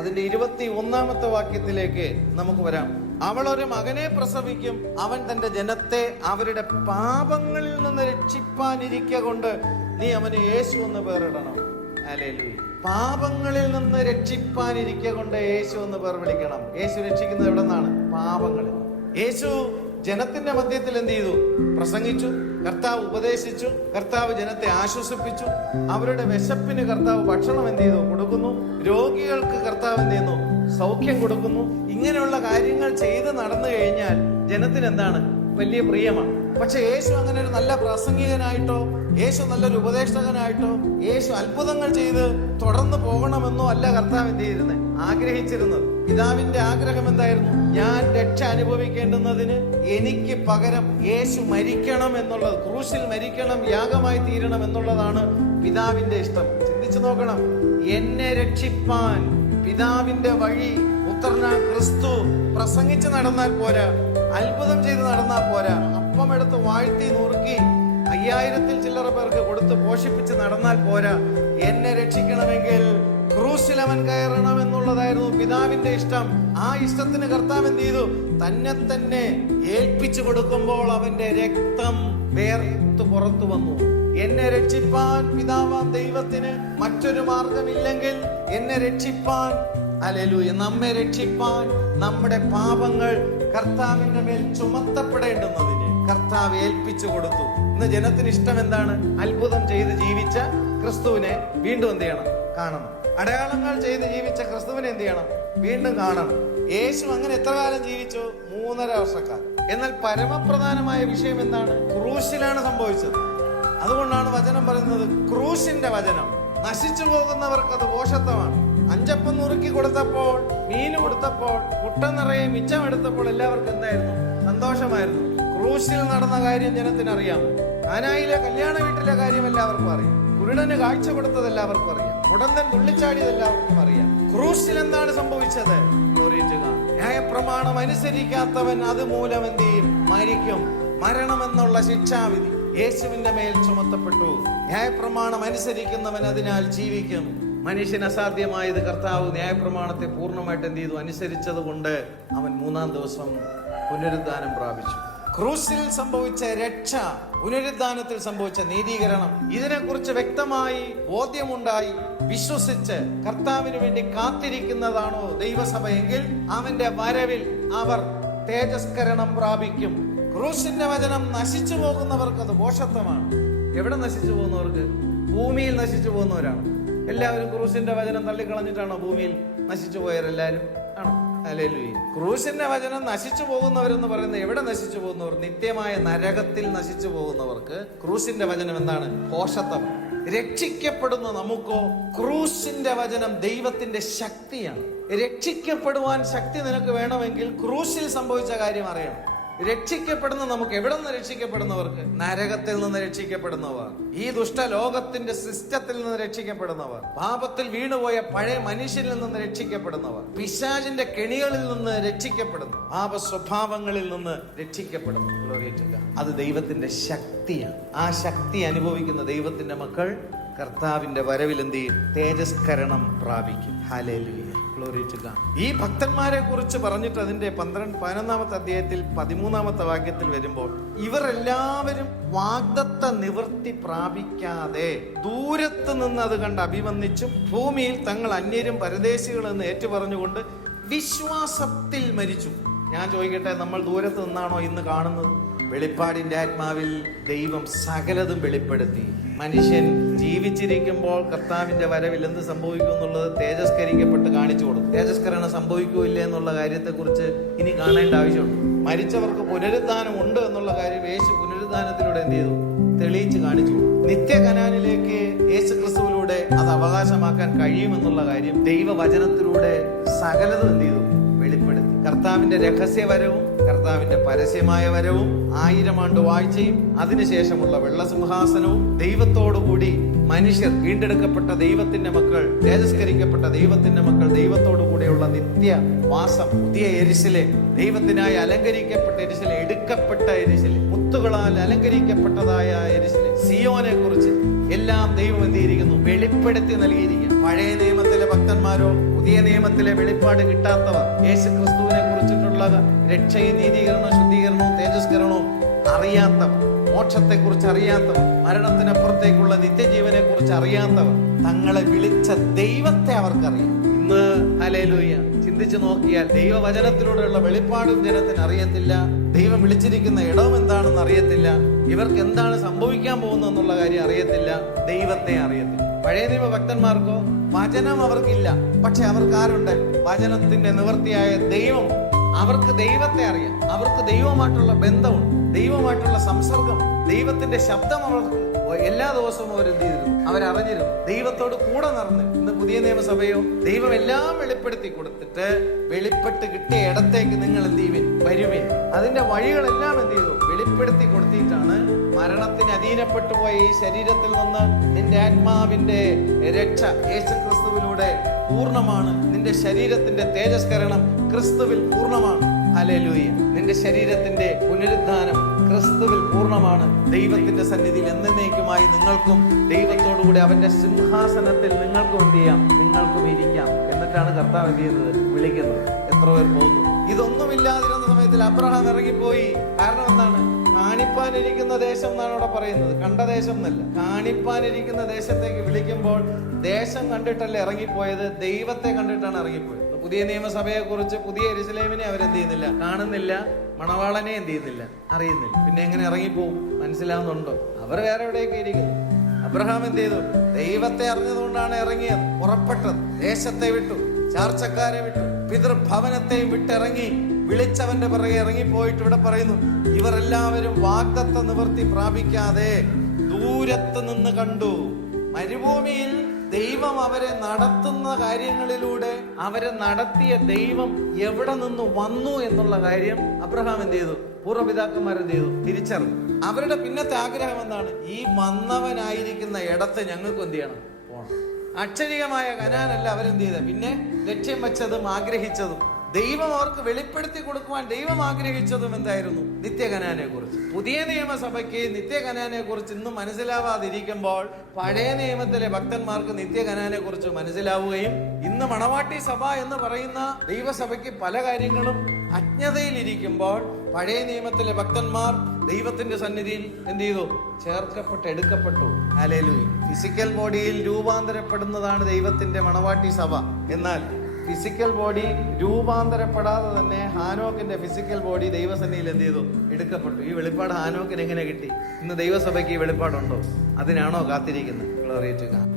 അതിന്റെ 21-ാമത്തെ വാക്യത്തിലേക്ക് നമുക്ക് വരാം. അവൾ ഒരു മകനെ പ്രസവിക്കും, അവൻ തന്റെ ജനത്തെ അവരുടെ പാപങ്ങളിൽ നിന്ന് രക്ഷിപ്പാനിരിക്ക കൊണ്ട് നീ അവന് യേശു എന്ന് പേരിടണം. ഹല്ലേലൂയ. പാപങ്ങളിൽ നിന്ന് രക്ഷിപ്പാനിരിക്ക കൊണ്ട് യേശു എന്ന് പേർ വിളിക്കണം. യേശു രക്ഷിക്കുന്നത് എവിടെ നിന്നാണ്? പാപങ്ങളിൽ. യേശു ജനത്തിന്റെ മധ്യത്തിൽ എന്ത് ചെയ്തു? പ്രസംഗിച്ചു. കർത്താവ് ഉപദേശിച്ചു. കർത്താവ് ജനത്തെ ആശ്വസിപ്പിച്ചു. അവരുടെ വിശപ്പിന് കർത്താവ് ഭക്ഷണം എന്ത് ചെയ്തു? കൊടുക്കുന്നു. രോഗികൾക്ക് കർത്താവ് എന്ത് ചെയ്യുന്നു? സൗഖ്യം കൊടുക്കുന്നു. ഇങ്ങനെയുള്ള കാര്യങ്ങൾ ചെയ്ത് നടന്നു കഴിഞ്ഞാൽ ജനത്തിന് എന്താണ്? വലിയ പ്രിയമാണ്. പക്ഷെ യേശു അങ്ങനെ ഒരു നല്ല പ്രസംഗികനായിട്ടോ, യേശു നല്ലൊരു ഉപദേഷ്ടകനായിട്ടോ, യേശു അത്ഭുതങ്ങൾ ചെയ്ത് തുടർന്ന് പോകണമെന്നോ അല്ല കർത്താവ് എന്ത് ചെയ്തിരുന്നത്? ആഗ്രഹിച്ചിരുന്നത്. പിതാവിന്റെ ആഗ്രഹം എന്തായിരുന്നു? ഞാൻ രക്ഷ അനുഭവിക്കേണ്ടുന്നതിന് എനിക്ക് പകരം യേശു മരിക്കണം എന്നുള്ളത്, ക്രൂശിൽ മരിക്കണം, യാഗമായി തീരണം എന്നുള്ളതാണ് പിതാവിന്റെ ഇഷ്ടം. ചിന്തിച്ചു നോക്കണം. എന്നെ രക്ഷിപ്പാൻ പിതാവിന്റെ വഴി പുത്രനായ ക്രിസ്തു പ്രസംഗിച്ച് നടന്നാൽ പോരാ, അത്ഭുതം ചെയ്ത് നടന്നാൽ പോരാ, അപ്പമെടുത്ത് വാഴ്ത്തി നുറുക്കി 5000 ചില്ലറ പേർക്ക് കൊടുത്ത് പോഷിപ്പിച്ച് നടന്നാൽ പോരാ. എന്നെ രക്ഷിക്കണമെങ്കിൽ ക്രൂശിൽ അവൻ കയറണം എന്നുള്ളതായിരുന്നു പിതാവിന്റെ ഇഷ്ടം. ആ ഇഷ്ടത്തിന് കർത്താവ് എന്ത് ചെയ്തു? തന്നെ ഏൽപ്പിച്ചു കൊടുക്കുമ്പോൾ അവന്റെ രക്തം വേർത്ത് പുറത്തു വന്നു. എന്നെ രക്ഷിപ്പാൻ പിതാവാം ദൈവത്തിന് മറ്റൊരു മാർഗമില്ലെങ്കിൽ എന്നെ രക്ഷിപ്പാൻ, ഹല്ലേലൂയ, നമ്മെ രക്ഷിപ്പാൻ നമ്മുടെ പാപങ്ങൾ കർത്താവിന്റെ മേൽ ചുമത്തപ്പെടേണ്ടുന്നതിന് കർത്താവ് ഏൽപ്പിച്ചു കൊടുത്തു. ഇന്ന് ജനത്തിന് ഇഷ്ടം എന്താണ്? അത്ഭുതം ചെയ്ത് ജീവിച്ച ക്രിസ്തുവിനെ വീണ്ടും എന്ത് ചെയ്യണം? കാണണം. അടയാളങ്ങൾ ചെയ്ത് ജീവിച്ച ക്രിസ്തുവിനെ എന്ത് ചെയ്യണം? വീണ്ടും കാണണം. യേശു അങ്ങനെ എത്ര കാലം ജീവിച്ചു? 3.5 വർഷക്കാലം. എന്നാൽ പരമപ്രധാനമായ വിഷയം എന്താണ്? ക്രൂശിലാണ് സംഭവിച്ചത്. അതുകൊണ്ടാണ് വചനം പറയുന്നത്, ക്രൂശിന്റെ വചനം നശിച്ചു പോകുന്നവർക്ക് അത് ദോഷത്വമാണ്. 5 അപ്പം നുറുക്കി കൊടുത്തപ്പോൾ, മീൻ കൊടുത്തപ്പോൾ, കുട്ട നിറയെ മിച്ചം എടുത്തപ്പോൾ എല്ലാവർക്കും എന്തായിരുന്നു? സന്തോഷമായിരുന്നു. ക്രൂശിൽ നടന്ന കാര്യം ജനത്തിനറിയാം. കാനായിലെ കല്യാണ വീട്ടിലെ കാര്യം എല്ലാവർക്കും അറിയാം. കുരുടന് കാഴ്ച കൊടുത്തത് എല്ലാവർക്കും അറിയാം. മുടന്തൻ തുള്ളിച്ചാടിയത് എല്ലാവർക്കും അറിയാം. ക്രൂശിൽ എന്താണ് സംഭവിച്ചത്? Glory to God. ന്യായപ്രമാണം അനുസരിക്കാത്തവൻ അതുമൂലം എന്ത് ചെയ്യും? മരിക്കും. മരണമെന്നുള്ള ശിക്ഷാവിധി യേശുവിന്റെ മേൽ ചുമത്തപ്പെട്ടു. ന്യായപ്രമാണം അനുസരിക്കുന്നവൻ അതിനാൽ ജീവിക്കും. മനുഷ്യന് അസാധ്യമായത് കർത്താവ് ന്യായപ്രമാണത്തെ പൂർണ്ണമായിട്ട് എന്ത് ചെയ്തു? അനുസരിച്ചത് കൊണ്ട് അവൻ 3-ാം ദിവസം പുനരുദ്ധാനം പ്രാപിച്ചു. ക്രൂസിൽ സംഭവിച്ച രക്ഷ, പുനരുദ്ധാനത്തിൽ സംഭവിച്ച നീതീകരണം, ഇതിനെക്കുറിച്ച് വ്യക്തമായി ബോധ്യമുണ്ടായി വിശ്വസിച്ച് കർത്താവിന് വേണ്ടി കാത്തിരിക്കുന്നതാണോ ദൈവസഭ എങ്കിൽ അവന്റെ വരവിൽ അവർ തേജസ്കരണം പ്രാപിക്കും. ക്രൂശിന്റെ വചനം നശിച്ചു പോകുന്നവർക്ക് അത് ദോഷത്വമാണ്. എവിടെ നശിച്ചു പോകുന്നവർക്ക്? ഭൂമിയിൽ നശിച്ചു പോകുന്നവരാണ്. എല്ലാവരും ക്രൂശിന്റെ വചനം തള്ളിക്കളഞ്ഞിട്ടാണോ ഭൂമിയിൽ നശിച്ചു പോയവരെല്ലാരും? ആണോ? ഹല്ലേലൂയ. ക്രൂശിന്റെ വചനം നശിച്ചു പോകുന്നവരെന്ന് പറയുന്നത് എവിടെ നശിച്ചു പോകുന്നവർ? നിത്യമായ നരകത്തിൽ നശിച്ചു പോകുന്നവർക്ക് ക്രൂശിന്റെ വചനം എന്താണ്? ഭോഷത്വം. രക്ഷിക്കപ്പെടുന്ന നമുക്കോ ക്രൂശിന്റെ വചനം ദൈവത്തിന്റെ ശക്തിയാണ്. രക്ഷിക്കപ്പെടുവാൻ ശക്തി നിനക്ക് വേണമെങ്കിൽ ക്രൂശിൽ സംഭവിച്ച കാര്യം അറിയണം. രക്ഷിക്കപ്പെടുന്ന നമുക്ക് എവിടെ നിന്ന് രക്ഷിക്കപ്പെടുന്നവർക്ക്? നരകത്തിൽ നിന്ന് രക്ഷിക്കപ്പെടുന്നവർ, ഈ ദുഷ്ടലോകത്തിന്റെ സിസ്റ്റത്തിൽ നിന്ന് രക്ഷിക്കപ്പെടുന്നവർ, പാപത്തിൽ വീണുപോയ പഴയ മനുഷ്യനിൽ നിന്ന് രക്ഷിക്കപ്പെടുന്നവർ, പിശാചിന്റെ കെണികളിൽ നിന്ന് രക്ഷിക്കപ്പെടുന്നു, പാപ സ്വഭാവങ്ങളിൽ നിന്ന് രക്ഷിക്കപ്പെടുന്നു. അത് ദൈവത്തിന്റെ ശക്തിയാണ്. ആ ശക്തി അനുഭവിക്കുന്ന ദൈവത്തിന്റെ മക്കൾ കർത്താവിന്റെ വരവിൽ എന്ത് ചെയ്യും? തേജസ്കരണം പ്രാപിക്കും. ഹല്ലേലൂയ. Glory to God. ഈ ഭക്തന്മാരെ കുറിച്ച് പറഞ്ഞിട്ട് അതിന്റെ 11-ാമത്തെ അധ്യായത്തിൽ 13-ാമത്തെ വാക്യത്തിൽ വരുമ്പോൾ, ഇവർ എല്ലാവരും വാഗ്ദത്ത നിവൃത്തി പ്രാപിക്കാതെ ദൂരത്ത് നിന്ന് അത് കണ്ട് അഭിവന്ദിച്ചും ഭൂമിയിൽ തങ്ങൾ അന്യരും പരദേശികളെന്ന് ഏറ്റുപറഞ്ഞുകൊണ്ട് വിശ്വാസത്തിൽ മരിച്ചു. ഞാൻ ചോദിക്കട്ടെ, നമ്മൾ ദൂരത്ത് നിന്നാണോ ഇന്ന് കാണുന്നത്? വെളിപ്പാടിന്റെ ആത്മാവിൽ ദൈവം സകലതും വെളിപ്പെടുത്തി. മനുഷ്യൻ ജീവിച്ചിരിക്കുമ്പോൾ കർത്താവിന്റെ വരവിൽ എന്ത് സംഭവിക്കും എന്നുള്ളത് തേജസ്കരിക്കപ്പെട്ട് കാണിച്ചു കൊടുക്കും. തേജസ്കരണം സംഭവിക്കൂല്ല എന്നുള്ള കാര്യത്തെക്കുറിച്ച് ഇനി കാണേണ്ട ആവശ്യമുണ്ട്. മരിച്ചവർക്ക് പുനരുദ്ധാനം ഉണ്ട് എന്നുള്ള കാര്യം യേശു പുനരുദ്ധാനത്തിലൂടെ എന്ത് ചെയ്തു? തെളിയിച്ച് കാണിച്ചു. നിത്യ കനാനിലേക്ക് യേശു ക്രിസ്തുവിലൂടെ അത് അവകാശമാക്കാൻ കഴിയുമെന്നുള്ള കാര്യം ദൈവവചനത്തിലൂടെ സകലതും എന്ത് ചെയ്തു? വെളിപ്പെടുത്തി. കർത്താവിന്റെ രഹസ്യവരവും കർത്താവിന്റെ പരസ്യമായ വരവും 1000 ആണ്ട് വാഴ്ചയും അതിനുശേഷമുള്ള വെള്ളസിംഹാസനവും ദൈവത്തോടുകൂടി മനുഷ്യർ, വീണ്ടെടുക്കപ്പെട്ട ദൈവത്തിന്റെ മക്കൾ, തേജസ്കരിക്കപ്പെട്ട ദൈവത്തിന്റെ മക്കൾ ദൈവത്തോടു കൂടെയുള്ള നിത്യവാസം, പുതിയ യെരുശലേം, ദൈവത്തിനായി അലങ്കരിക്കപ്പെട്ട യെരുശലേം, എടുക്കപ്പെട്ട യെരുശലേം, മുത്തുകളാൽ അലങ്കരിക്കപ്പെട്ടതായ യെരുശലേം, സിയോനെ കുറിച്ച് എല്ലാം ദൈവം എന്തിയിരിക്കുന്നു? വെളിപ്പെടുത്തി നൽകിയിരിക്കുന്നു. പഴയ നിയമത്തിലെ ഭക്തന്മാരോ പുതിയ നിയമത്തിലെ വെളിപ്പാട് കിട്ടാത്തവർ, യേശു ക്രിസ്തുവിനെ കുറിച്ചിട്ടുള്ള രക്ഷയും നീതീകരണവും ശുദ്ധീകരണവും തേജസ്കരണവും അറിയാത്തവർ, മോക്ഷത്തെ കുറിച്ച് അറിയാത്തവർ, മരണത്തിനപ്പുറത്തേക്കുള്ള നിത്യജീവനെ കുറിച്ച് അറിയാത്തവർ, തങ്ങളെ വിളിച്ച ദൈവത്തെ അവർക്കറിയാം. ഇന്ന് ഹല്ലേലൂയ ചിന്തിച്ചു നോക്കിയാൽ ദൈവവചനത്തിലൂടെയുള്ള വെളിപ്പാടും ജനത്തിന് അറിയത്തില്ല. ദൈവം വിളിച്ചിരിക്കുന്ന ഇടവും എന്താണെന്ന് അറിയത്തില്ല. ഇവർക്ക് എന്താണ് സംഭവിക്കാൻ പോകുന്നത് എന്നുള്ള കാര്യം അറിയത്തില്ല. ദൈവത്തെ അറിയത്തില്ല. പഴയ നിയമ ഭക്തന്മാർക്കോ വചനം അവർക്കില്ല. പക്ഷെ അവർക്ക് ആരുണ്ട്? വചനത്തിന്റെ നിവൃത്തിയായ ദൈവം. അവർക്ക് ദൈവത്തെ അറിയാം. അവർക്ക് ദൈവമായിട്ടുള്ള ബന്ധമുണ്ട്, ദൈവമായിട്ടുള്ള സംസർഗം, ദൈവത്തിന്റെ ശബ്ദം അവർക്ക് എല്ലാ ദിവസവും അവർ എന്ത് ചെയ്തിരുന്നു? അവരറിഞ്ഞിരുന്നു. ദൈവത്തോട് കൂടെ നടന്ന്. ഇന്ന് പുതിയ നിയമസഭയോ ദൈവം എല്ലാം വെളിപ്പെടുത്തി കൊടുത്തിട്ട് വെളിപ്പെട്ട് കിട്ടിയ ഇടത്തേക്ക് നിങ്ങൾ എന്ത് ചെയ്യുവിൻ? വരുവിൻ. അതിന്റെ വഴികളെല്ലാം എന്ത് ചെയ്തു? വെളിപ്പെടുത്തി കൊടുത്തിട്ടാണ് മരണത്തിന് അധീനപ്പെട്ടു പോയ ഈ ശരീരത്തിൽ നിന്ന് നിന്റെ ആത്മാവിന്റെ രക്ഷ യേശു ക്രിസ്തുവിലൂടെ പൂർണ്ണമാണ്. നിന്റെ ശരീരത്തിന്റെ തേജസ്കരണം ക്രിസ്തുവിൽ പൂർണ്ണമാണ്. ഹല്ലേലൂയ. നിന്റെ ശരീരത്തിന്റെ പുനരുദ്ധാനം ക്രിസ്തുവിൽ പൂർണ്ണമാണ്. ദൈവത്തിന്റെ സന്നിധിയിൽ എന്നേക്കുമായി നിങ്ങൾക്കും ദൈവത്തോടുകൂടി അവന്റെ സിംഹാസനത്തിൽ നിങ്ങൾക്കും എന്ത് ചെയ്യാം? നിങ്ങൾക്കും ഇരിക്കാം. എന്നിട്ടാണ് കർത്താവ് എന്ത് ചെയ്യുന്നത്? വിളിക്കുന്നത്. എത്ര പേർ പോകുന്നു? ഇതൊന്നുമില്ലാതിരുന്ന സമയത്തിൽ അബ്രഹാം ഇറങ്ങിപ്പോയി. കാരണം എന്താണ്? കാണിപ്പാനിരിക്കുന്ന ദേശം എന്നാണ് അവിടെ പറയുന്നത്. കണ്ട ദേശം എന്നല്ല, കാണിപ്പാനിരിക്കുന്ന ദേശത്തേക്ക് വിളിക്കുമ്പോൾ ദേശം കണ്ടിട്ടല്ല ഇറങ്ങിപ്പോയത്, ദൈവത്തെ കണ്ടിട്ടാണ് ഇറങ്ങിപ്പോയത്. പുതിയ നിയമസഭയെ കുറിച്ച് പുതിയ യെരുശലേമിനെ അവരെന്ത് ചെയ്യുന്നില്ല? കാണുന്നില്ല. മണവാളനെ എന്ത് ചെയ്യുന്നില്ല? അറിയുന്നില്ല. പിന്നെ എങ്ങനെ ഇറങ്ങിപ്പോവും? മനസ്സിലാവുന്നുണ്ടോ? അവർ വേറെ എവിടെയൊക്കെ ഇരിക്കുന്നു. അബ്രഹാം എന്ത് ചെയ്തു? ദൈവത്തെ അറിഞ്ഞതുകൊണ്ടാണ് ഇറങ്ങിയത്, പുറപ്പെട്ടത്. ദേശത്തെ വിട്ടു, ചാർച്ചക്കാരെ വിട്ടു, പിതൃഭവനത്തെയും വിട്ടിറങ്ങി വിളിച്ചവന്റെ പിറകെ ഇറങ്ങിപ്പോയിട്ട് ഇവിടെ പറയുന്നു, ഇവർ എല്ലാവരും വാഗ്ദത്ത നിവൃത്തി പ്രാപിക്കാതെ ദൂരത്ത് നിന്ന് കണ്ടു. മരുഭൂമിയിൽ ദൈവം അവരെ നടത്തുന്ന കാര്യങ്ങളിലൂടെ അവരെ നടത്തിയ ദൈവം എവിടെ നിന്ന് വന്നു എന്നുള്ള കാര്യം അബ്രഹാം എന്ത് ചെയ്തു? പൂർവ്വപിതാക്കന്മാരെന്ത് ചെയ്തു? തിരിച്ചറിഞ്ഞു. അവരുടെ പിന്നത്തെ ആഗ്രഹം എന്താണ്? ഈ വന്നവനായിരിക്കുന്ന ഇടത്ത് ഞങ്ങൾക്ക് എന്ത് ചെയ്യണം? പോണം. അക്ഷരികമായ കനാനല്ല അവരെന്ത് ചെയ്ത, പിന്നെ ലക്ഷ്യം വെച്ചതും ആഗ്രഹിച്ചതും ദൈവം അവർക്ക് വെളിപ്പെടുത്തി കൊടുക്കുവാൻ ദൈവം ആഗ്രഹിച്ചതും എന്തായിരുന്നു? നിത്യകനാനെ കുറിച്ച്. പുതിയ നിയമസഭയ്ക്ക് നിത്യകനാനെ കുറിച്ച് ഇന്നും മനസ്സിലാവാതിരിക്കുമ്പോൾ പഴയ നിയമത്തിലെ ഭക്തന്മാർക്ക് നിത്യകനാനെ കുറിച്ച് മനസ്സിലാവുകയും ഇന്ന് മണവാട്ടി സഭ എന്ന് പറയുന്ന ദൈവസഭയ്ക്ക് പല കാര്യങ്ങളും അജ്ഞതയിലിരിക്കുമ്പോൾ പഴയ നിയമത്തിലെ ഭക്തന്മാർ ദൈവത്തിന്റെ സന്നിധിയിൽ എന്ത് ചെയ്തു? ചേർക്കപ്പെട്ട് എടുക്കപ്പെട്ടു. ഹല്ലേലൂയ. ഫിസിക്കൽ ബോഡിയിൽ രൂപാന്തരപ്പെടുന്നതാണ് ദൈവത്തിന്റെ മണവാട്ടി സഭ. എന്നാൽ ഫിസിക്കൽ ബോഡി രൂപാന്തരപ്പെടാതെ തന്നെ ഹാനോക്കിന്റെ ഫിസിക്കൽ ബോഡി ദൈവസന്നിധിയിൽ എന്ത് ചെയ്തു? എടുക്കപ്പെട്ടു. ഈ വെളിപ്പാട് ഹാനോക്കിന് എങ്ങനെ കിട്ടി? ഇന്ന് ദൈവസഭയ്ക്ക് ഈ വെളിപ്പാടുണ്ടോ? അതിനാണോ കാത്തിരിക്കുന്നത്?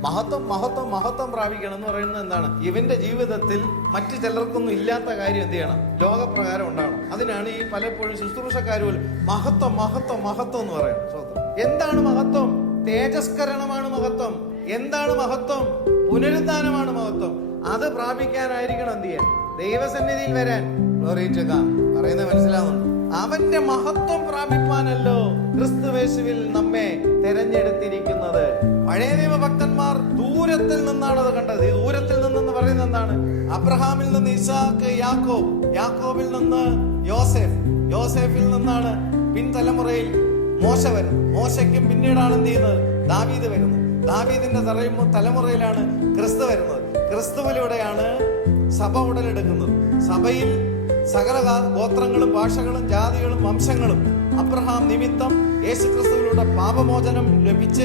മഹത്വം മഹത്വം മഹത്വം പ്രാപിക്കണം എന്ന് പറയുന്നത് എന്താണ്? ഇവന്റെ ജീവിതത്തിൽ മറ്റു ചിലർക്കൊന്നും ഇല്ലാത്ത കാര്യം എന്ത് ചെയ്യണം? ലോകപ്രകാരം ഉണ്ടാവണം. അതിനാണ് ഈ പലപ്പോഴും ശുശ്രൂഷക്കാരും മഹത്വം മഹത്വം മഹത്വം എന്ന് പറയുന്നത്. എന്താണ് മഹത്വം? തേജസ്കരണമാണ് മഹത്വം. എന്താണ് മഹത്വം? പുനരുദ്ധാനമാണ് മഹത്വം. അത് പ്രാപിക്കാനായിരിക്കണം എന്ത് ചെയ്യാൻ? ദൈവസന്നിധിയിൽ വരാൻ. Glory to God. പറയുന്നത് മനസ്സിലാവുന്നുണ്ടോ? അവന്റെ മഹത്വം പ്രാപിപ്പാനല്ലോ ക്രിസ്തുവേശുവിൽ നമ്മെ തെരഞ്ഞെടുത്തിരിക്കുന്നത്. പഴയ നിയമ ഭക്തന്മാർ ദൂരത്തിൽ നിന്നാണ് അത് കണ്ടത്. ഈ ദൂരത്തിൽ നിന്നെന്ന് പറയുന്നത് എന്താണ്? അബ്രഹാമിൽ നിന്ന് ഇസാക്ക്, യാക്കോബ്, യാക്കോബിൽ നിന്ന് യോസെഫ്, യോസെഫിൽ നിന്നാണ് പിൻതലമുറയിൽ മോശ വരുന്നത്. മോശയ്ക്കും പിന്നീടാണ് എന്ത് ചെയ്യുന്നത്? ദാവീദ് വരുന്നത്. ദാവീദിന്റെ തലമുറയിലാണ് ക്രിസ്തു വരുന്നത്. ക്രിസ്തുവിലൂടെയാണ് സഭ ഉടലെടുക്കുന്നത്. സഭയിൽ സകല ഗോത്രങ്ങളും ഭാഷകളും ജാതികളും വംശങ്ങളും അബ്രഹാം നിമിത്തം യേശുക്രിസ്തുവിലൂടെ പാപമോചനം ലഭിച്ച്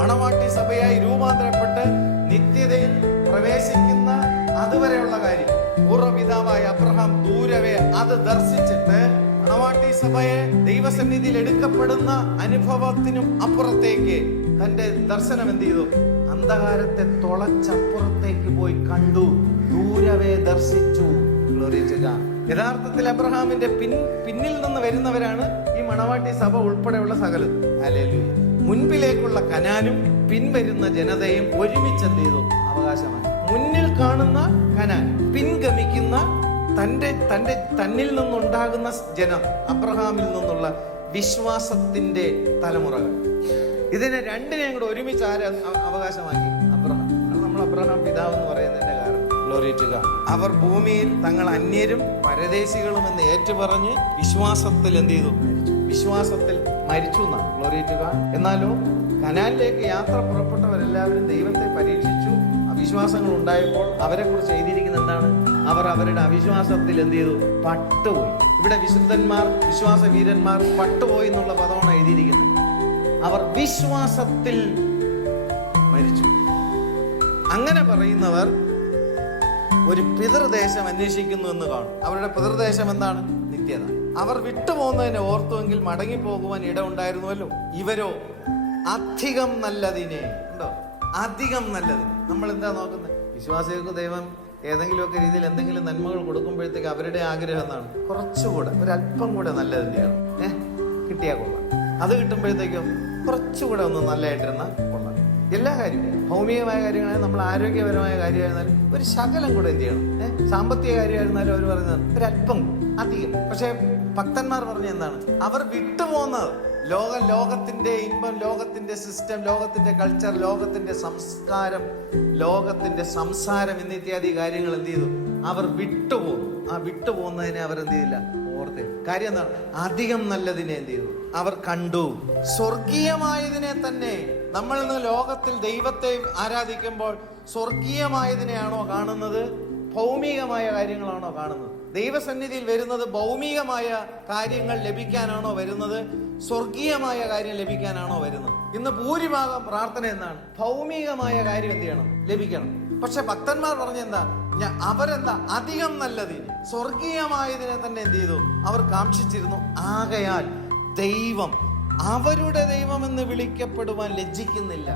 മണവാട്ടി സഭയായി രൂപാന്തരപ്പെട്ട് നിത്യതയിൽ പ്രവേശിക്കുന്ന അതുവരെയുള്ള കാര്യം പൂർവ്വപിതാവായ അബ്രഹാം ദൂരവേ അത് ദർശിച്ചിട്ട് മണവാട്ടി സഭയെ ദൈവസന്നിധിയിൽ എടുക്കപ്പെടുന്ന അനുഭവത്തിനും അപ്പുറത്തേക്ക് തന്റെ ദർശനം എന്ത് ചെയ്തു? അന്ധകാരത്തെ തുളച്ചപ്പുറത്തേക്ക് പോയി കണ്ടു, ദൂരവേ ദർശിച്ചു. യഥാർത്ഥത്തിൽ അബ്രഹാമിന്റെ പിന്നിൽ നിന്ന് വരുന്നവരാണ് ഈ മണവാട്ടി സഭ ഉൾപ്പെടെയുള്ള സകലം. ഹല്ലേലൂയ. മുൻപിലേക്കുള്ള കനാനും പിൻവരുന്ന ജനതയും ഒരുമിച്ച് എന്ത് ചെയ്തു? അവകാശമായി. മുന്നിൽ കാണുന്ന കനാൻ, പിൻഗമിക്കുന്ന തന്നിൽ നിന്നുണ്ടാകുന്ന ജനം, അബ്രഹാമിൽ നിന്നുള്ള വിശ്വാസത്തിന്റെ തലമുറകൾ. ഇതിനെ രണ്ടിനെയും കൂടെ ഒരുമിച്ച് അവകാശമാക്കി? അബ്രഹാം. നമ്മൾ അബ്രഹാം പിതാവ് എന്ന് പറയുന്നതിന്റെ കാരണം ഗ്ലോറി ടു ഗോഡ്. അവർ ഭൂമിയിൽ തങ്ങൾ അന്യരും പരദേശികളും എന്ന് ഏറ്റുപറഞ്ഞ് വിശ്വാസത്തിൽ എന്ത് ചെയ്തു? വിശ്വാസത്തിൽ മരിച്ചു എന്നാണ്. Glory to God. എന്നാലോ കനാനിലേക്ക് യാത്ര പുറപ്പെട്ടവരെല്ലാവരും ദൈവത്തെ പരീക്ഷിച്ചു. അവിശ്വാസങ്ങൾ ഉണ്ടായപ്പോൾ അവരെ കുറിച്ച് എഴുതിയിരിക്കുന്നത് എന്താണ്? അവർ അവരുടെ അവിശ്വാസത്തിൽ എന്ത് ചെയ്തു? പട്ടുപോയി. ഇവിടെ വിശുദ്ധന്മാർ, വിശ്വാസ വീരന്മാർ പട്ടുപോയി എന്നുള്ള പദമാണ് എഴുതിയിരിക്കുന്നത്. അവർ വിശ്വാസത്തിൽ മരിച്ചു. അങ്ങനെ പറയുന്നവർ ഒരു പിതൃദേശം അന്വേഷിക്കുന്നു എന്ന് കാണും. അവരുടെ പിതൃദേശം എന്താണ്? നിത്യത. അവർ വിട്ടുപോകുന്നതിനെ ഓർത്തുവെങ്കിൽ മടങ്ങിപ്പോകുവാൻ ഇടമുണ്ടായിരുന്നുവല്ലോ. ഇവരോ അധികം നല്ലതിനെ, ഉണ്ടോ? അധികം നല്ലതിനെ. നമ്മൾ എന്താ നോക്കുന്നത്? വിശ്വാസികൾക്ക് ദൈവം ഏതെങ്കിലുമൊക്കെ രീതിയിൽ എന്തെങ്കിലും നന്മകൾ കൊടുക്കുമ്പോഴത്തേക്ക് അവരുടെ ആഗ്രഹം എന്താണ്? കുറച്ചുകൂടെ, ഒരല്പം കൂടെ നല്ലതിൻ്റെയാണ് കിട്ടിയാൽ കൊള്ളാം. അത് കിട്ടുമ്പോഴത്തേക്കും കുറച്ചുകൂടെ ഒന്ന് നല്ലതായിട്ടിരുന്നാൽ കൊള്ളാം. എല്ലാ കാര്യവും, ഭൗമികമായ കാര്യങ്ങളായാലും നമ്മൾ ആരോഗ്യപരമായ കാര്യമായിരുന്നാലും ഒരു ശകലം കൂടെ എന്ത് ചെയ്യണം? സാമ്പത്തിക കാര്യമായിരുന്നാലും അവർ പറയുന്നത് ഒരല്പം അധികം. പക്ഷെ ഭക്തന്മാർ പറഞ്ഞ എന്താണ്? അവർ വിട്ടുപോകുന്നത് ലോകത്തിന്റെ ഇൻപം, ലോകത്തിന്റെ സിസ്റ്റം, ലോകത്തിന്റെ കൾച്ചർ, ലോകത്തിന്റെ സംസ്കാരം, ലോകത്തിന്റെ സംസാരം എന്നിത്യാദി കാര്യങ്ങൾ എന്ത് ചെയ്തു? അവർ വിട്ടുപോകും. ആ വിട്ടുപോകുന്നതിനെ അവർ എന്ത് ചെയ്തില്ല? ഓർത്ത്. കാര്യം എന്താണ്? അധികം നല്ലതിനെ എന്ത് ചെയ്തു? അവർ കണ്ടു. സ്വർഗീയമായതിനെ തന്നെ. നമ്മൾ ഇന്ന് ലോകത്തിൽ ദൈവത്തെ ആരാധിക്കുമ്പോൾ സ്വർഗീയമായതിനെയാണോ കാണുന്നത്? ഭൗമികമായ കാര്യങ്ങളാണോ കാണുന്നത്? ദൈവസന്നിധിയിൽ വരുന്നത് ഭൗമികമായ കാര്യങ്ങൾ ലഭിക്കാനാണോ വരുന്നത്? സ്വർഗീയമായ കാര്യം ലഭിക്കാനാണോ വരുന്നത്? ഇന്ന് ഭൂരിഭാഗം പ്രാർത്ഥന എന്താണ്? ഭൗമികമായ കാര്യം എന്ത് ചെയ്യണം? ലഭിക്കണം. പക്ഷെ ഭക്തന്മാർ പറഞ്ഞെന്താ? അവരെന്താ? അധികം നല്ലതിന്, സ്വർഗീയമായതിനെ തന്നെ എന്ത് ചെയ്തു? അവർ കാക്ഷിച്ചിരുന്നു. ആകയാൽ ദൈവം അവരുടെ ദൈവമെന്ന് വിളിക്കപ്പെടുവാൻ ലജ്ജിക്കുന്നില്ല.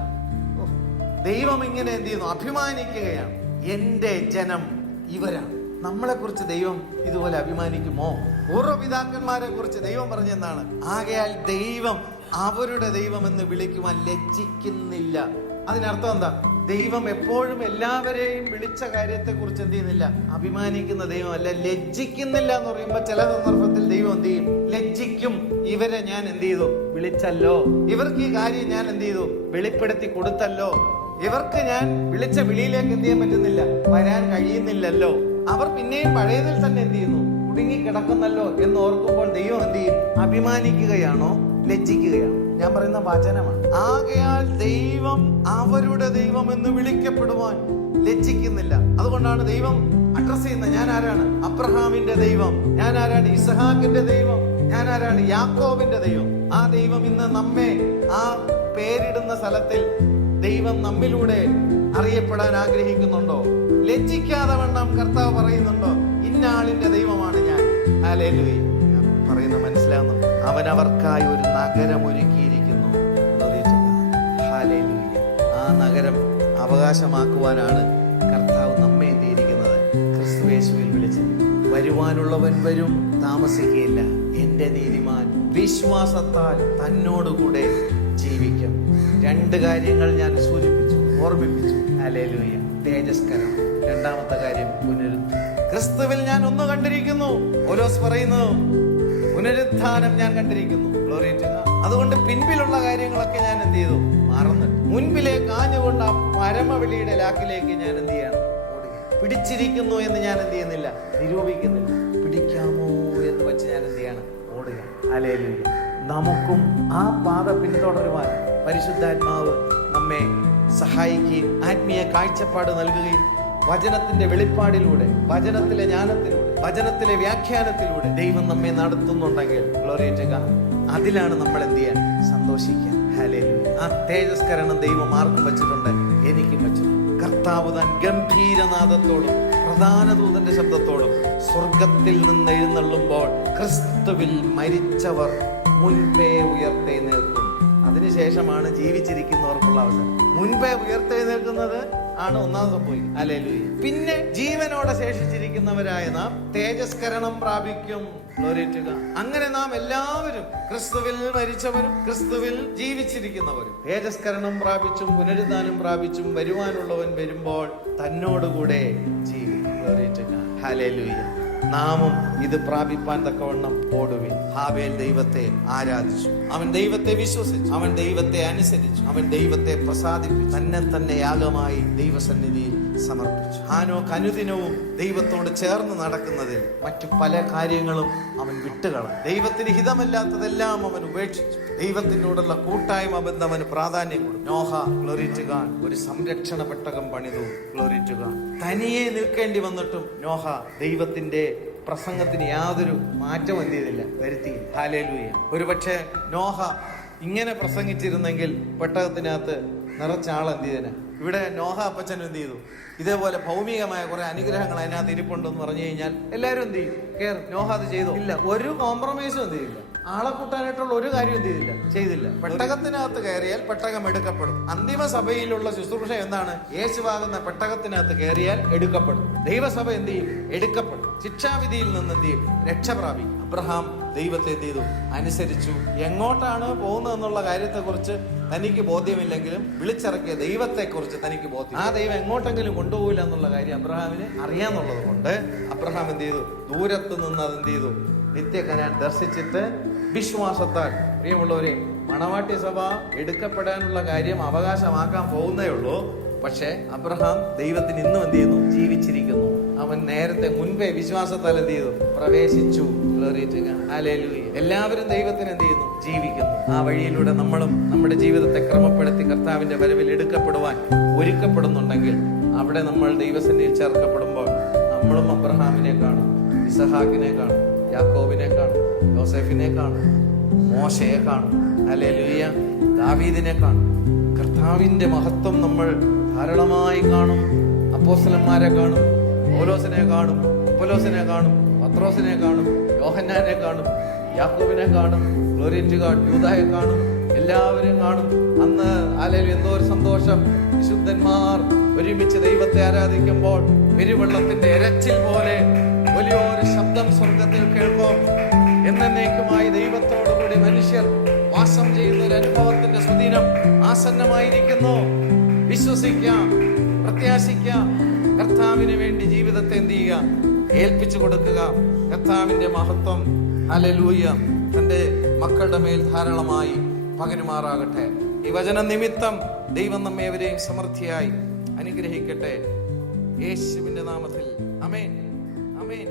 ദൈവം ഇങ്ങനെ എന്ത് ചെയ്യുന്നു? അഭിമാനിക്കുകയാണ്. എന്റെ ജനം ഇവരാണ്. നമ്മളെ കുറിച്ച് ദൈവം ഇതുപോലെ അഭിമാനിക്കുമോ? പൂർവ്വപിതാക്കന്മാരെ കുറിച്ച് ദൈവം പറഞ്ഞെന്താണ്? ആകയാൽ ദൈവം അവരുടെ ദൈവമെന്ന് വിളിക്കുവാൻ ലജ്ജിക്കുന്നില്ല. അതിനർത്ഥം എന്താ? ദൈവം എപ്പോഴും എല്ലാവരെയും വിളിച്ച കാര്യത്തെ കുറിച്ച് എന്ത് ചെയ്യുന്നില്ല? അഭിമാനിക്കുന്ന ദൈവമല്ല, ലജ്ജിക്കുന്നില്ല എന്ന് പറയുമ്പോൾ ചില സന്ദർഭത്തിൽ ദൈവം എന്ത് ചെയ്യും? ലജ്ജിക്കും. ഇവരെ ഞാൻ എന്ത് ചെയ്തു? വിളിച്ചല്ലോ. ഇവർക്ക് ഈ കാര്യം ഞാൻ എന്ത് ചെയ്തു? വെളിപ്പെടുത്തി കൊടുത്തല്ലോ. ഇവർക്ക് ഞാൻ വിളിച്ച വിളിയിലേക്ക് എന്ത് ചെയ്യാൻ പറ്റുന്നില്ല? വരാൻ കഴിയുന്നില്ലല്ലോ. അവർ പിന്നെയും പഴയതിൽ തന്നെ എന്ത് ചെയ്യുന്നു? കുടുങ്ങി കിടക്കുന്നല്ലോ എന്ന് ഓർക്കുമ്പോൾ ദൈവം എന്ത് ചെയ്യും? അഭിമാനിക്കുകയാണോ ലജ്ജിക്കുകയാണോ? ഞാൻ പറയുന്ന വചനമാണ്. ആകയാൽ ദൈവം അവരുടെ ദൈവം എന്ന് വിളിക്കപ്പെടുവാൻ ലജ്ജിക്കുന്നില്ല. അതുകൊണ്ടാണ് ദൈവം അഡ്രസ് ചെയ്യുന്നത്. ഞാൻ ആരാണ്? അബ്രഹാമിന്റെ ദൈവം. ഞാൻ ആരാണ്? ഇസഹാക്കിന്റെ ദൈവം. ഞാൻ ആരാണ്? യാക്കോബിന്റെ ദൈവം. ആ ദൈവം ഇന്ന് നമ്മെ ആ പേരിടുന്ന സ്ഥലത്തിൽ ദൈവം നമ്മിലൂടെ അറിയപ്പെടാൻ ആഗ്രഹിക്കുന്നുണ്ടോ? ലജ്ജിക്കാതെ വണ്ണം കർത്താവ് പറയുന്നുണ്ടോ, ഇന്ന ആളിന്റെ ദൈവമാണ് ഞാൻ. ഹല്ലേലൂയ. ഞാൻ പറയുന്നത് മനസ്സിലാവുന്നു. അവൻ അവർക്കായി ഒരു നഗരം ഒരുക്കിയിരിക്കുന്നു. ഹല്ലേലൂയ. ആ നഗരം അവകാശമാക്കുവാനാണ് കർത്താവ് നമ്മെ എന്തിയിരിക്കുന്നത്, ക്രിസ്തുയേശുവിൽ വിളിച്ചത്. വരുവാനുള്ളവൻ വരും, താമസിക്കുകയില്ല. എന്റെ നീതിമാൻ വിശ്വാസത്താൽ തന്നോടുകൂടെ ജീവിക്കും. 2 കാര്യങ്ങൾ ഞാൻ സൂചിപ്പിച്ചു, ഓർമ്മിപ്പിച്ചു. ഹല്ലേലൂയ. തേജസ്കരം. രണ്ടാമത്തെ കാര്യം പുനരുത്ഥാനം. ക്രിസ്തുവിൽ ഞാൻ ഒന്ന് കണ്ടിരിക്കുന്നു. പൗലോസ് പറയുന്നു, പുനരുത്ഥാനം ഞാൻ കണ്ടിരിക്കുന്നു. Glory to God. അതുകൊണ്ട് പിൻപിലുള്ള കാര്യങ്ങളൊക്കെ ഞാൻ എന്ത് ചെയ്തു, മറന്നിട്ട് മുൻപിലേക്ക് ആഞ്ഞുകൊണ്ട് ആ പരമവെളിയുടെ ലാക്കിലേക്ക് ഞാൻ എന്ത് ചെയ്യണം, ഓടുക. പിടിച്ചിരിക്കുന്നു എന്ന് ഞാൻ എന്ത് ചെയ്യുന്നില്ല, നിരൂപിക്കുന്നില്ല. പിടിക്കാമോ എന്ന് വെച്ച് ഞാൻ എന്ത് ചെയ്യണം, ഓടുക. ഹല്ലേലൂയ. നമുക്കും ആ പാത പിന്തുടരുവാൻ പരിശുദ്ധാത്മാവ് നമ്മെ സഹായിക്കുകയും ആത്മീയ കാഴ്ചപ്പാട് നൽകുകയും വചനത്തിന്റെ വെളിപ്പാടിലൂടെ, വചനത്തിലെ ജ്ഞാനത്തിലൂടെ, വചനത്തിലെ വ്യാഖ്യാനത്തിലൂടെ ദൈവം നമ്മെ നടത്തുന്നുണ്ടെങ്കിൽ ഗ്ലോറി ടു ഗോഡ്, അതിലാണ് നമ്മൾ എന്ത് ചെയ്യാൻ, സന്തോഷിക്കാൻ. ഹല്ലേലൂയ. ആ തേജസ്കരണം ദൈവം ആർക്കും വെച്ചിട്ടുണ്ട്, എനിക്കും വെച്ചിട്ടുണ്ട്. കർത്താവ് താൻ ഗംഭീരനാദത്തോടും പ്രധാന ദൂതന്റെ ശബ്ദത്തോടും സ്വർഗത്തിൽ നിന്ന് എഴുന്നള്ളുമ്പോൾ ക്രിസ്തുവിൽ മരിച്ചവർ മുൻപേ ഉയർത്തെഴുന്നേൽക്കും. അതിനുശേഷമാണ് ജീവിച്ചിരിക്കുന്നവർക്കുള്ള അവസരം. മുൻപേ ഉയർത്തെഴുന്നേൽക്കുന്നത് ആണ് ഒന്നാം സംഭവിക്കുന്നത്. ഹല്ലേലൂയ. പിന്നെ ജീവനോടെ ശേഷിച്ചിരിക്കുന്നവരായ നാം തേജസ്കരണം പ്രാപിക്കും. Glory to God. അങ്ങനെ നാം എല്ലാവരും ക്രിസ്തുവിൽ മരിച്ചവരും ക്രിസ്തുവിൽ ജീവിച്ചിരിക്കുന്നവരും തേജസ്കരണം പ്രാപിച്ചും പുനരുദ്ധാനം പ്രാപിച്ചും വരുവാനുള്ളവൻ വരുമ്പോൾ തന്നോടുകൂടെ ജീവിക്കും. Glory to God. ഹല്ലേലൂയ. നാമും ഇത് പ്രാപിപ്പാൻ തക്കവണ്ണം ഓടുവിൻ. ഹാബേൽ ദൈവത്തെ ആരാധിച്ചു, അവൻ ദൈവത്തെ വിശ്വസിച്ചു, അവൻ ദൈവത്തെ അനുസരിച്ചു, അവൻ ദൈവത്തെ പ്രസാദിപ്പിച്ചു, തന്നെ യാഗമായി ദൈവസന്നിധിയിൽ സമർപ്പിച്ചു. ഹാനോക്ക് അനുദിനവും ദൈവത്തോട് ചേർന്ന് നടക്കുന്നതിൽ മറ്റു പല കാര്യങ്ങളും അവൻ വിട്ടുകളഞ്ഞു. ദൈവത്തിന് ഹിതമല്ലാത്തതെല്ലാം അവൻ ഉപേക്ഷിച്ചു. ദൈവത്തിനോടുള്ള കൂട്ടായ്മ ബന്ധം അവന് പ്രാധാന്യം കൊടുത്തു. നോഹ, ഗ്ലോറി ടു ഗോഡ്, ഒരു സംരക്ഷണ പെട്ടകം പണിതു. Glory to God. തനിയെ നിൽക്കേണ്ടി വന്നിട്ടും നോഹ ദൈവത്തിന്റെ പ്രസംഗത്തിന് യാതൊരു മാറ്റം എന്ത് ചെയ്തില്ല, വരുത്തിയില്ല. ഹല്ലേലൂയ. ഒരുപക്ഷെ നോഹ ഇങ്ങനെ പ്രസംഗിച്ചിരുന്നെങ്കിൽ പെട്ടകത്തിനകത്ത് നിറച്ച ആൾ എന്ത് ചെയ്തേനെ. ഇവിടെ നോഹ അപ്പച്ചൻ എന്ത് ചെയ്തു, ഇതേപോലെ ഭൗമികമായ കുറെ അനുഗ്രഹങ്ങൾ അതിനകത്ത് ഇരിപ്പുണ്ടെന്ന് പറഞ്ഞു കഴിഞ്ഞാൽ എല്ലാവരും എന്ത് ചെയ്യും, കേറും. നോഹ അത് ചെയ്തോ? ഇല്ല. ഒരു കോംപ്രമൈസും എന്ത് ചെയ്യില്ല. ആളെ കൂട്ടാനായിട്ടുള്ള ഒരു കാര്യം എന്ത് ചെയ്തില്ല. പെട്ടകത്തിനകത്ത് കയറിയാൽ പെട്ടകം എടുക്കപ്പെടും. അന്തിമ സഭയിലുള്ള ശുശ്രൂഷ എന്താണ്? യേശുവാകുന്ന പെട്ടകത്തിനകത്ത് കയറിയാൽ എടുക്കപ്പെടും. ദൈവസഭ എന്ത് ചെയ്യും? എടുക്കപ്പെടും. ശിക്ഷാവിധിയിൽ നിന്ന് എന്ത് ചെയ്യും? രക്ഷ പ്രാപിക്കും. അബ്രഹാം ദൈവത്തെ എന്ത് ചെയ്തു? അനുസരിച്ചു. എങ്ങോട്ടാണ് പോകുന്നതെന്നുള്ള കാര്യത്തെക്കുറിച്ച് തനിക്ക് ബോധ്യമില്ലെങ്കിലും വിളിച്ചിറക്കിയ ദൈവത്തെക്കുറിച്ച് തനിക്ക് ബോധ്യം. ആ ദൈവം എങ്ങോട്ടെങ്കിലും കൊണ്ടുപോകില്ല എന്നുള്ള കാര്യം അബ്രഹാമിന് അറിയാന്നുള്ളത് കൊണ്ട് അബ്രഹാം എന്ത് ചെയ്തു? ദൂരത്ത് നിന്ന് അതെന്ത് ചെയ്തു? നിത്യകനാൻ ദർശിച്ചിട്ട് വിശ്വാസത്താൽ. പ്രിയമുള്ളവരെ, മണവാട്ടി സഭ എടുക്കപ്പെടാനുള്ള കാര്യം അവകാശമാക്കാൻ പോകുന്നേ ഉള്ളൂ. പക്ഷെ അബ്രഹാം ദൈവത്തിന് ഇന്നും എന്ത് ചെയ്യുന്നു? ജീവിച്ചിരിക്കുന്നു. അവൻ നേരത്തെ മുൻപേ വിശ്വാസത്താൽ എന്ത് ചെയ്തു? പ്രവേശിച്ചു. ഹല്ലേലൂയ. എല്ലാവരും ദൈവത്തിന് എന്ത് ചെയ്യുന്നു? ജീവിക്കുന്നു. ആ വഴിയിലൂടെ നമ്മളും നമ്മുടെ ജീവിതത്തെ ക്രമപ്പെടുത്തി കർത്താവിന്റെ വരവിൽ എടുക്കപ്പെടുവാൻ ഒരുക്കപ്പെടുന്നുണ്ടെങ്കിൽ അവിടെ നമ്മൾ ദൈവസന്നിധിയിൽ ചേർക്കപ്പെടുമ്പോൾ നമ്മളും അബ്രഹാമിനെ കാണും, ഇസഹാക്കിനെ കാണും, യാക്കോബിനെ കാണും, യോസേഫിനെ കാണും, മോശയെ കാണും, ഹല്ലേലൂയ, ദാവീദിനെ കാണും. കർത്താവിന്റെ മഹത്വം നമ്മൾ ധാരാളമായി കാണും. അപ്പോസ്തലന്മാരെ കാണും, പൗലോസിനെ കാണും, അപ്പൊല്ലോസിനെ കാണും, പത്രോസിനെ കാണും, യോഹന്നാനെ കാണും, യാക്കോബിനെ കാണും, ഗ്ലോറി ടു ഗോഡ്, യൂദായെ കാണും. എല്ലാവരും കാണും. അന്ന് ഹല്ലേലൂയ, എന്തോ ഒരു സന്തോഷം. വിശുദ്ധന്മാർ ഒരുമിച്ച് ദൈവത്തെ ആരാധിക്കുമ്പോൾ പെരുവെള്ളത്തിന്റെ ഇരച്ചിൽ പോലെ വലിയൊരു ശബ്ദം സ്വർഗത്തിൽ കേൾക്കും. എന്നേക്കുമായി ദൈവത്തോടുകൂടി മനുഷ്യർ വാസം ചെയ്യുന്ന ഒരു അനുഭവത്തിന്റെ സുദിനം ആസന്നമായിരിക്കുന്നു. വിശ്വസിക്കാം, പ്രത്യാശിക്കാം. കർത്താവിന് വേണ്ടി ജീവിതത്തെ എന്ത് ചെയ്യുക? ഏൽപ്പിച്ചു കൊടുക്കുക. കർത്താവിന്റെ മഹത്വം ഹല്ലേലൂയ തന്റെ മക്കളുടെ മേൽ ധാരാളമായി പകരുമാറാകട്ടെ. ഈ വചന നിമിത്തം ദൈവം നമ്മേവരെയും സമൃദ്ധിയായി അനുഗ്രഹിക്കട്ടെ. യേശുവിന്റെ നാമത്തിൽ ആമേൻ, ആമേൻ.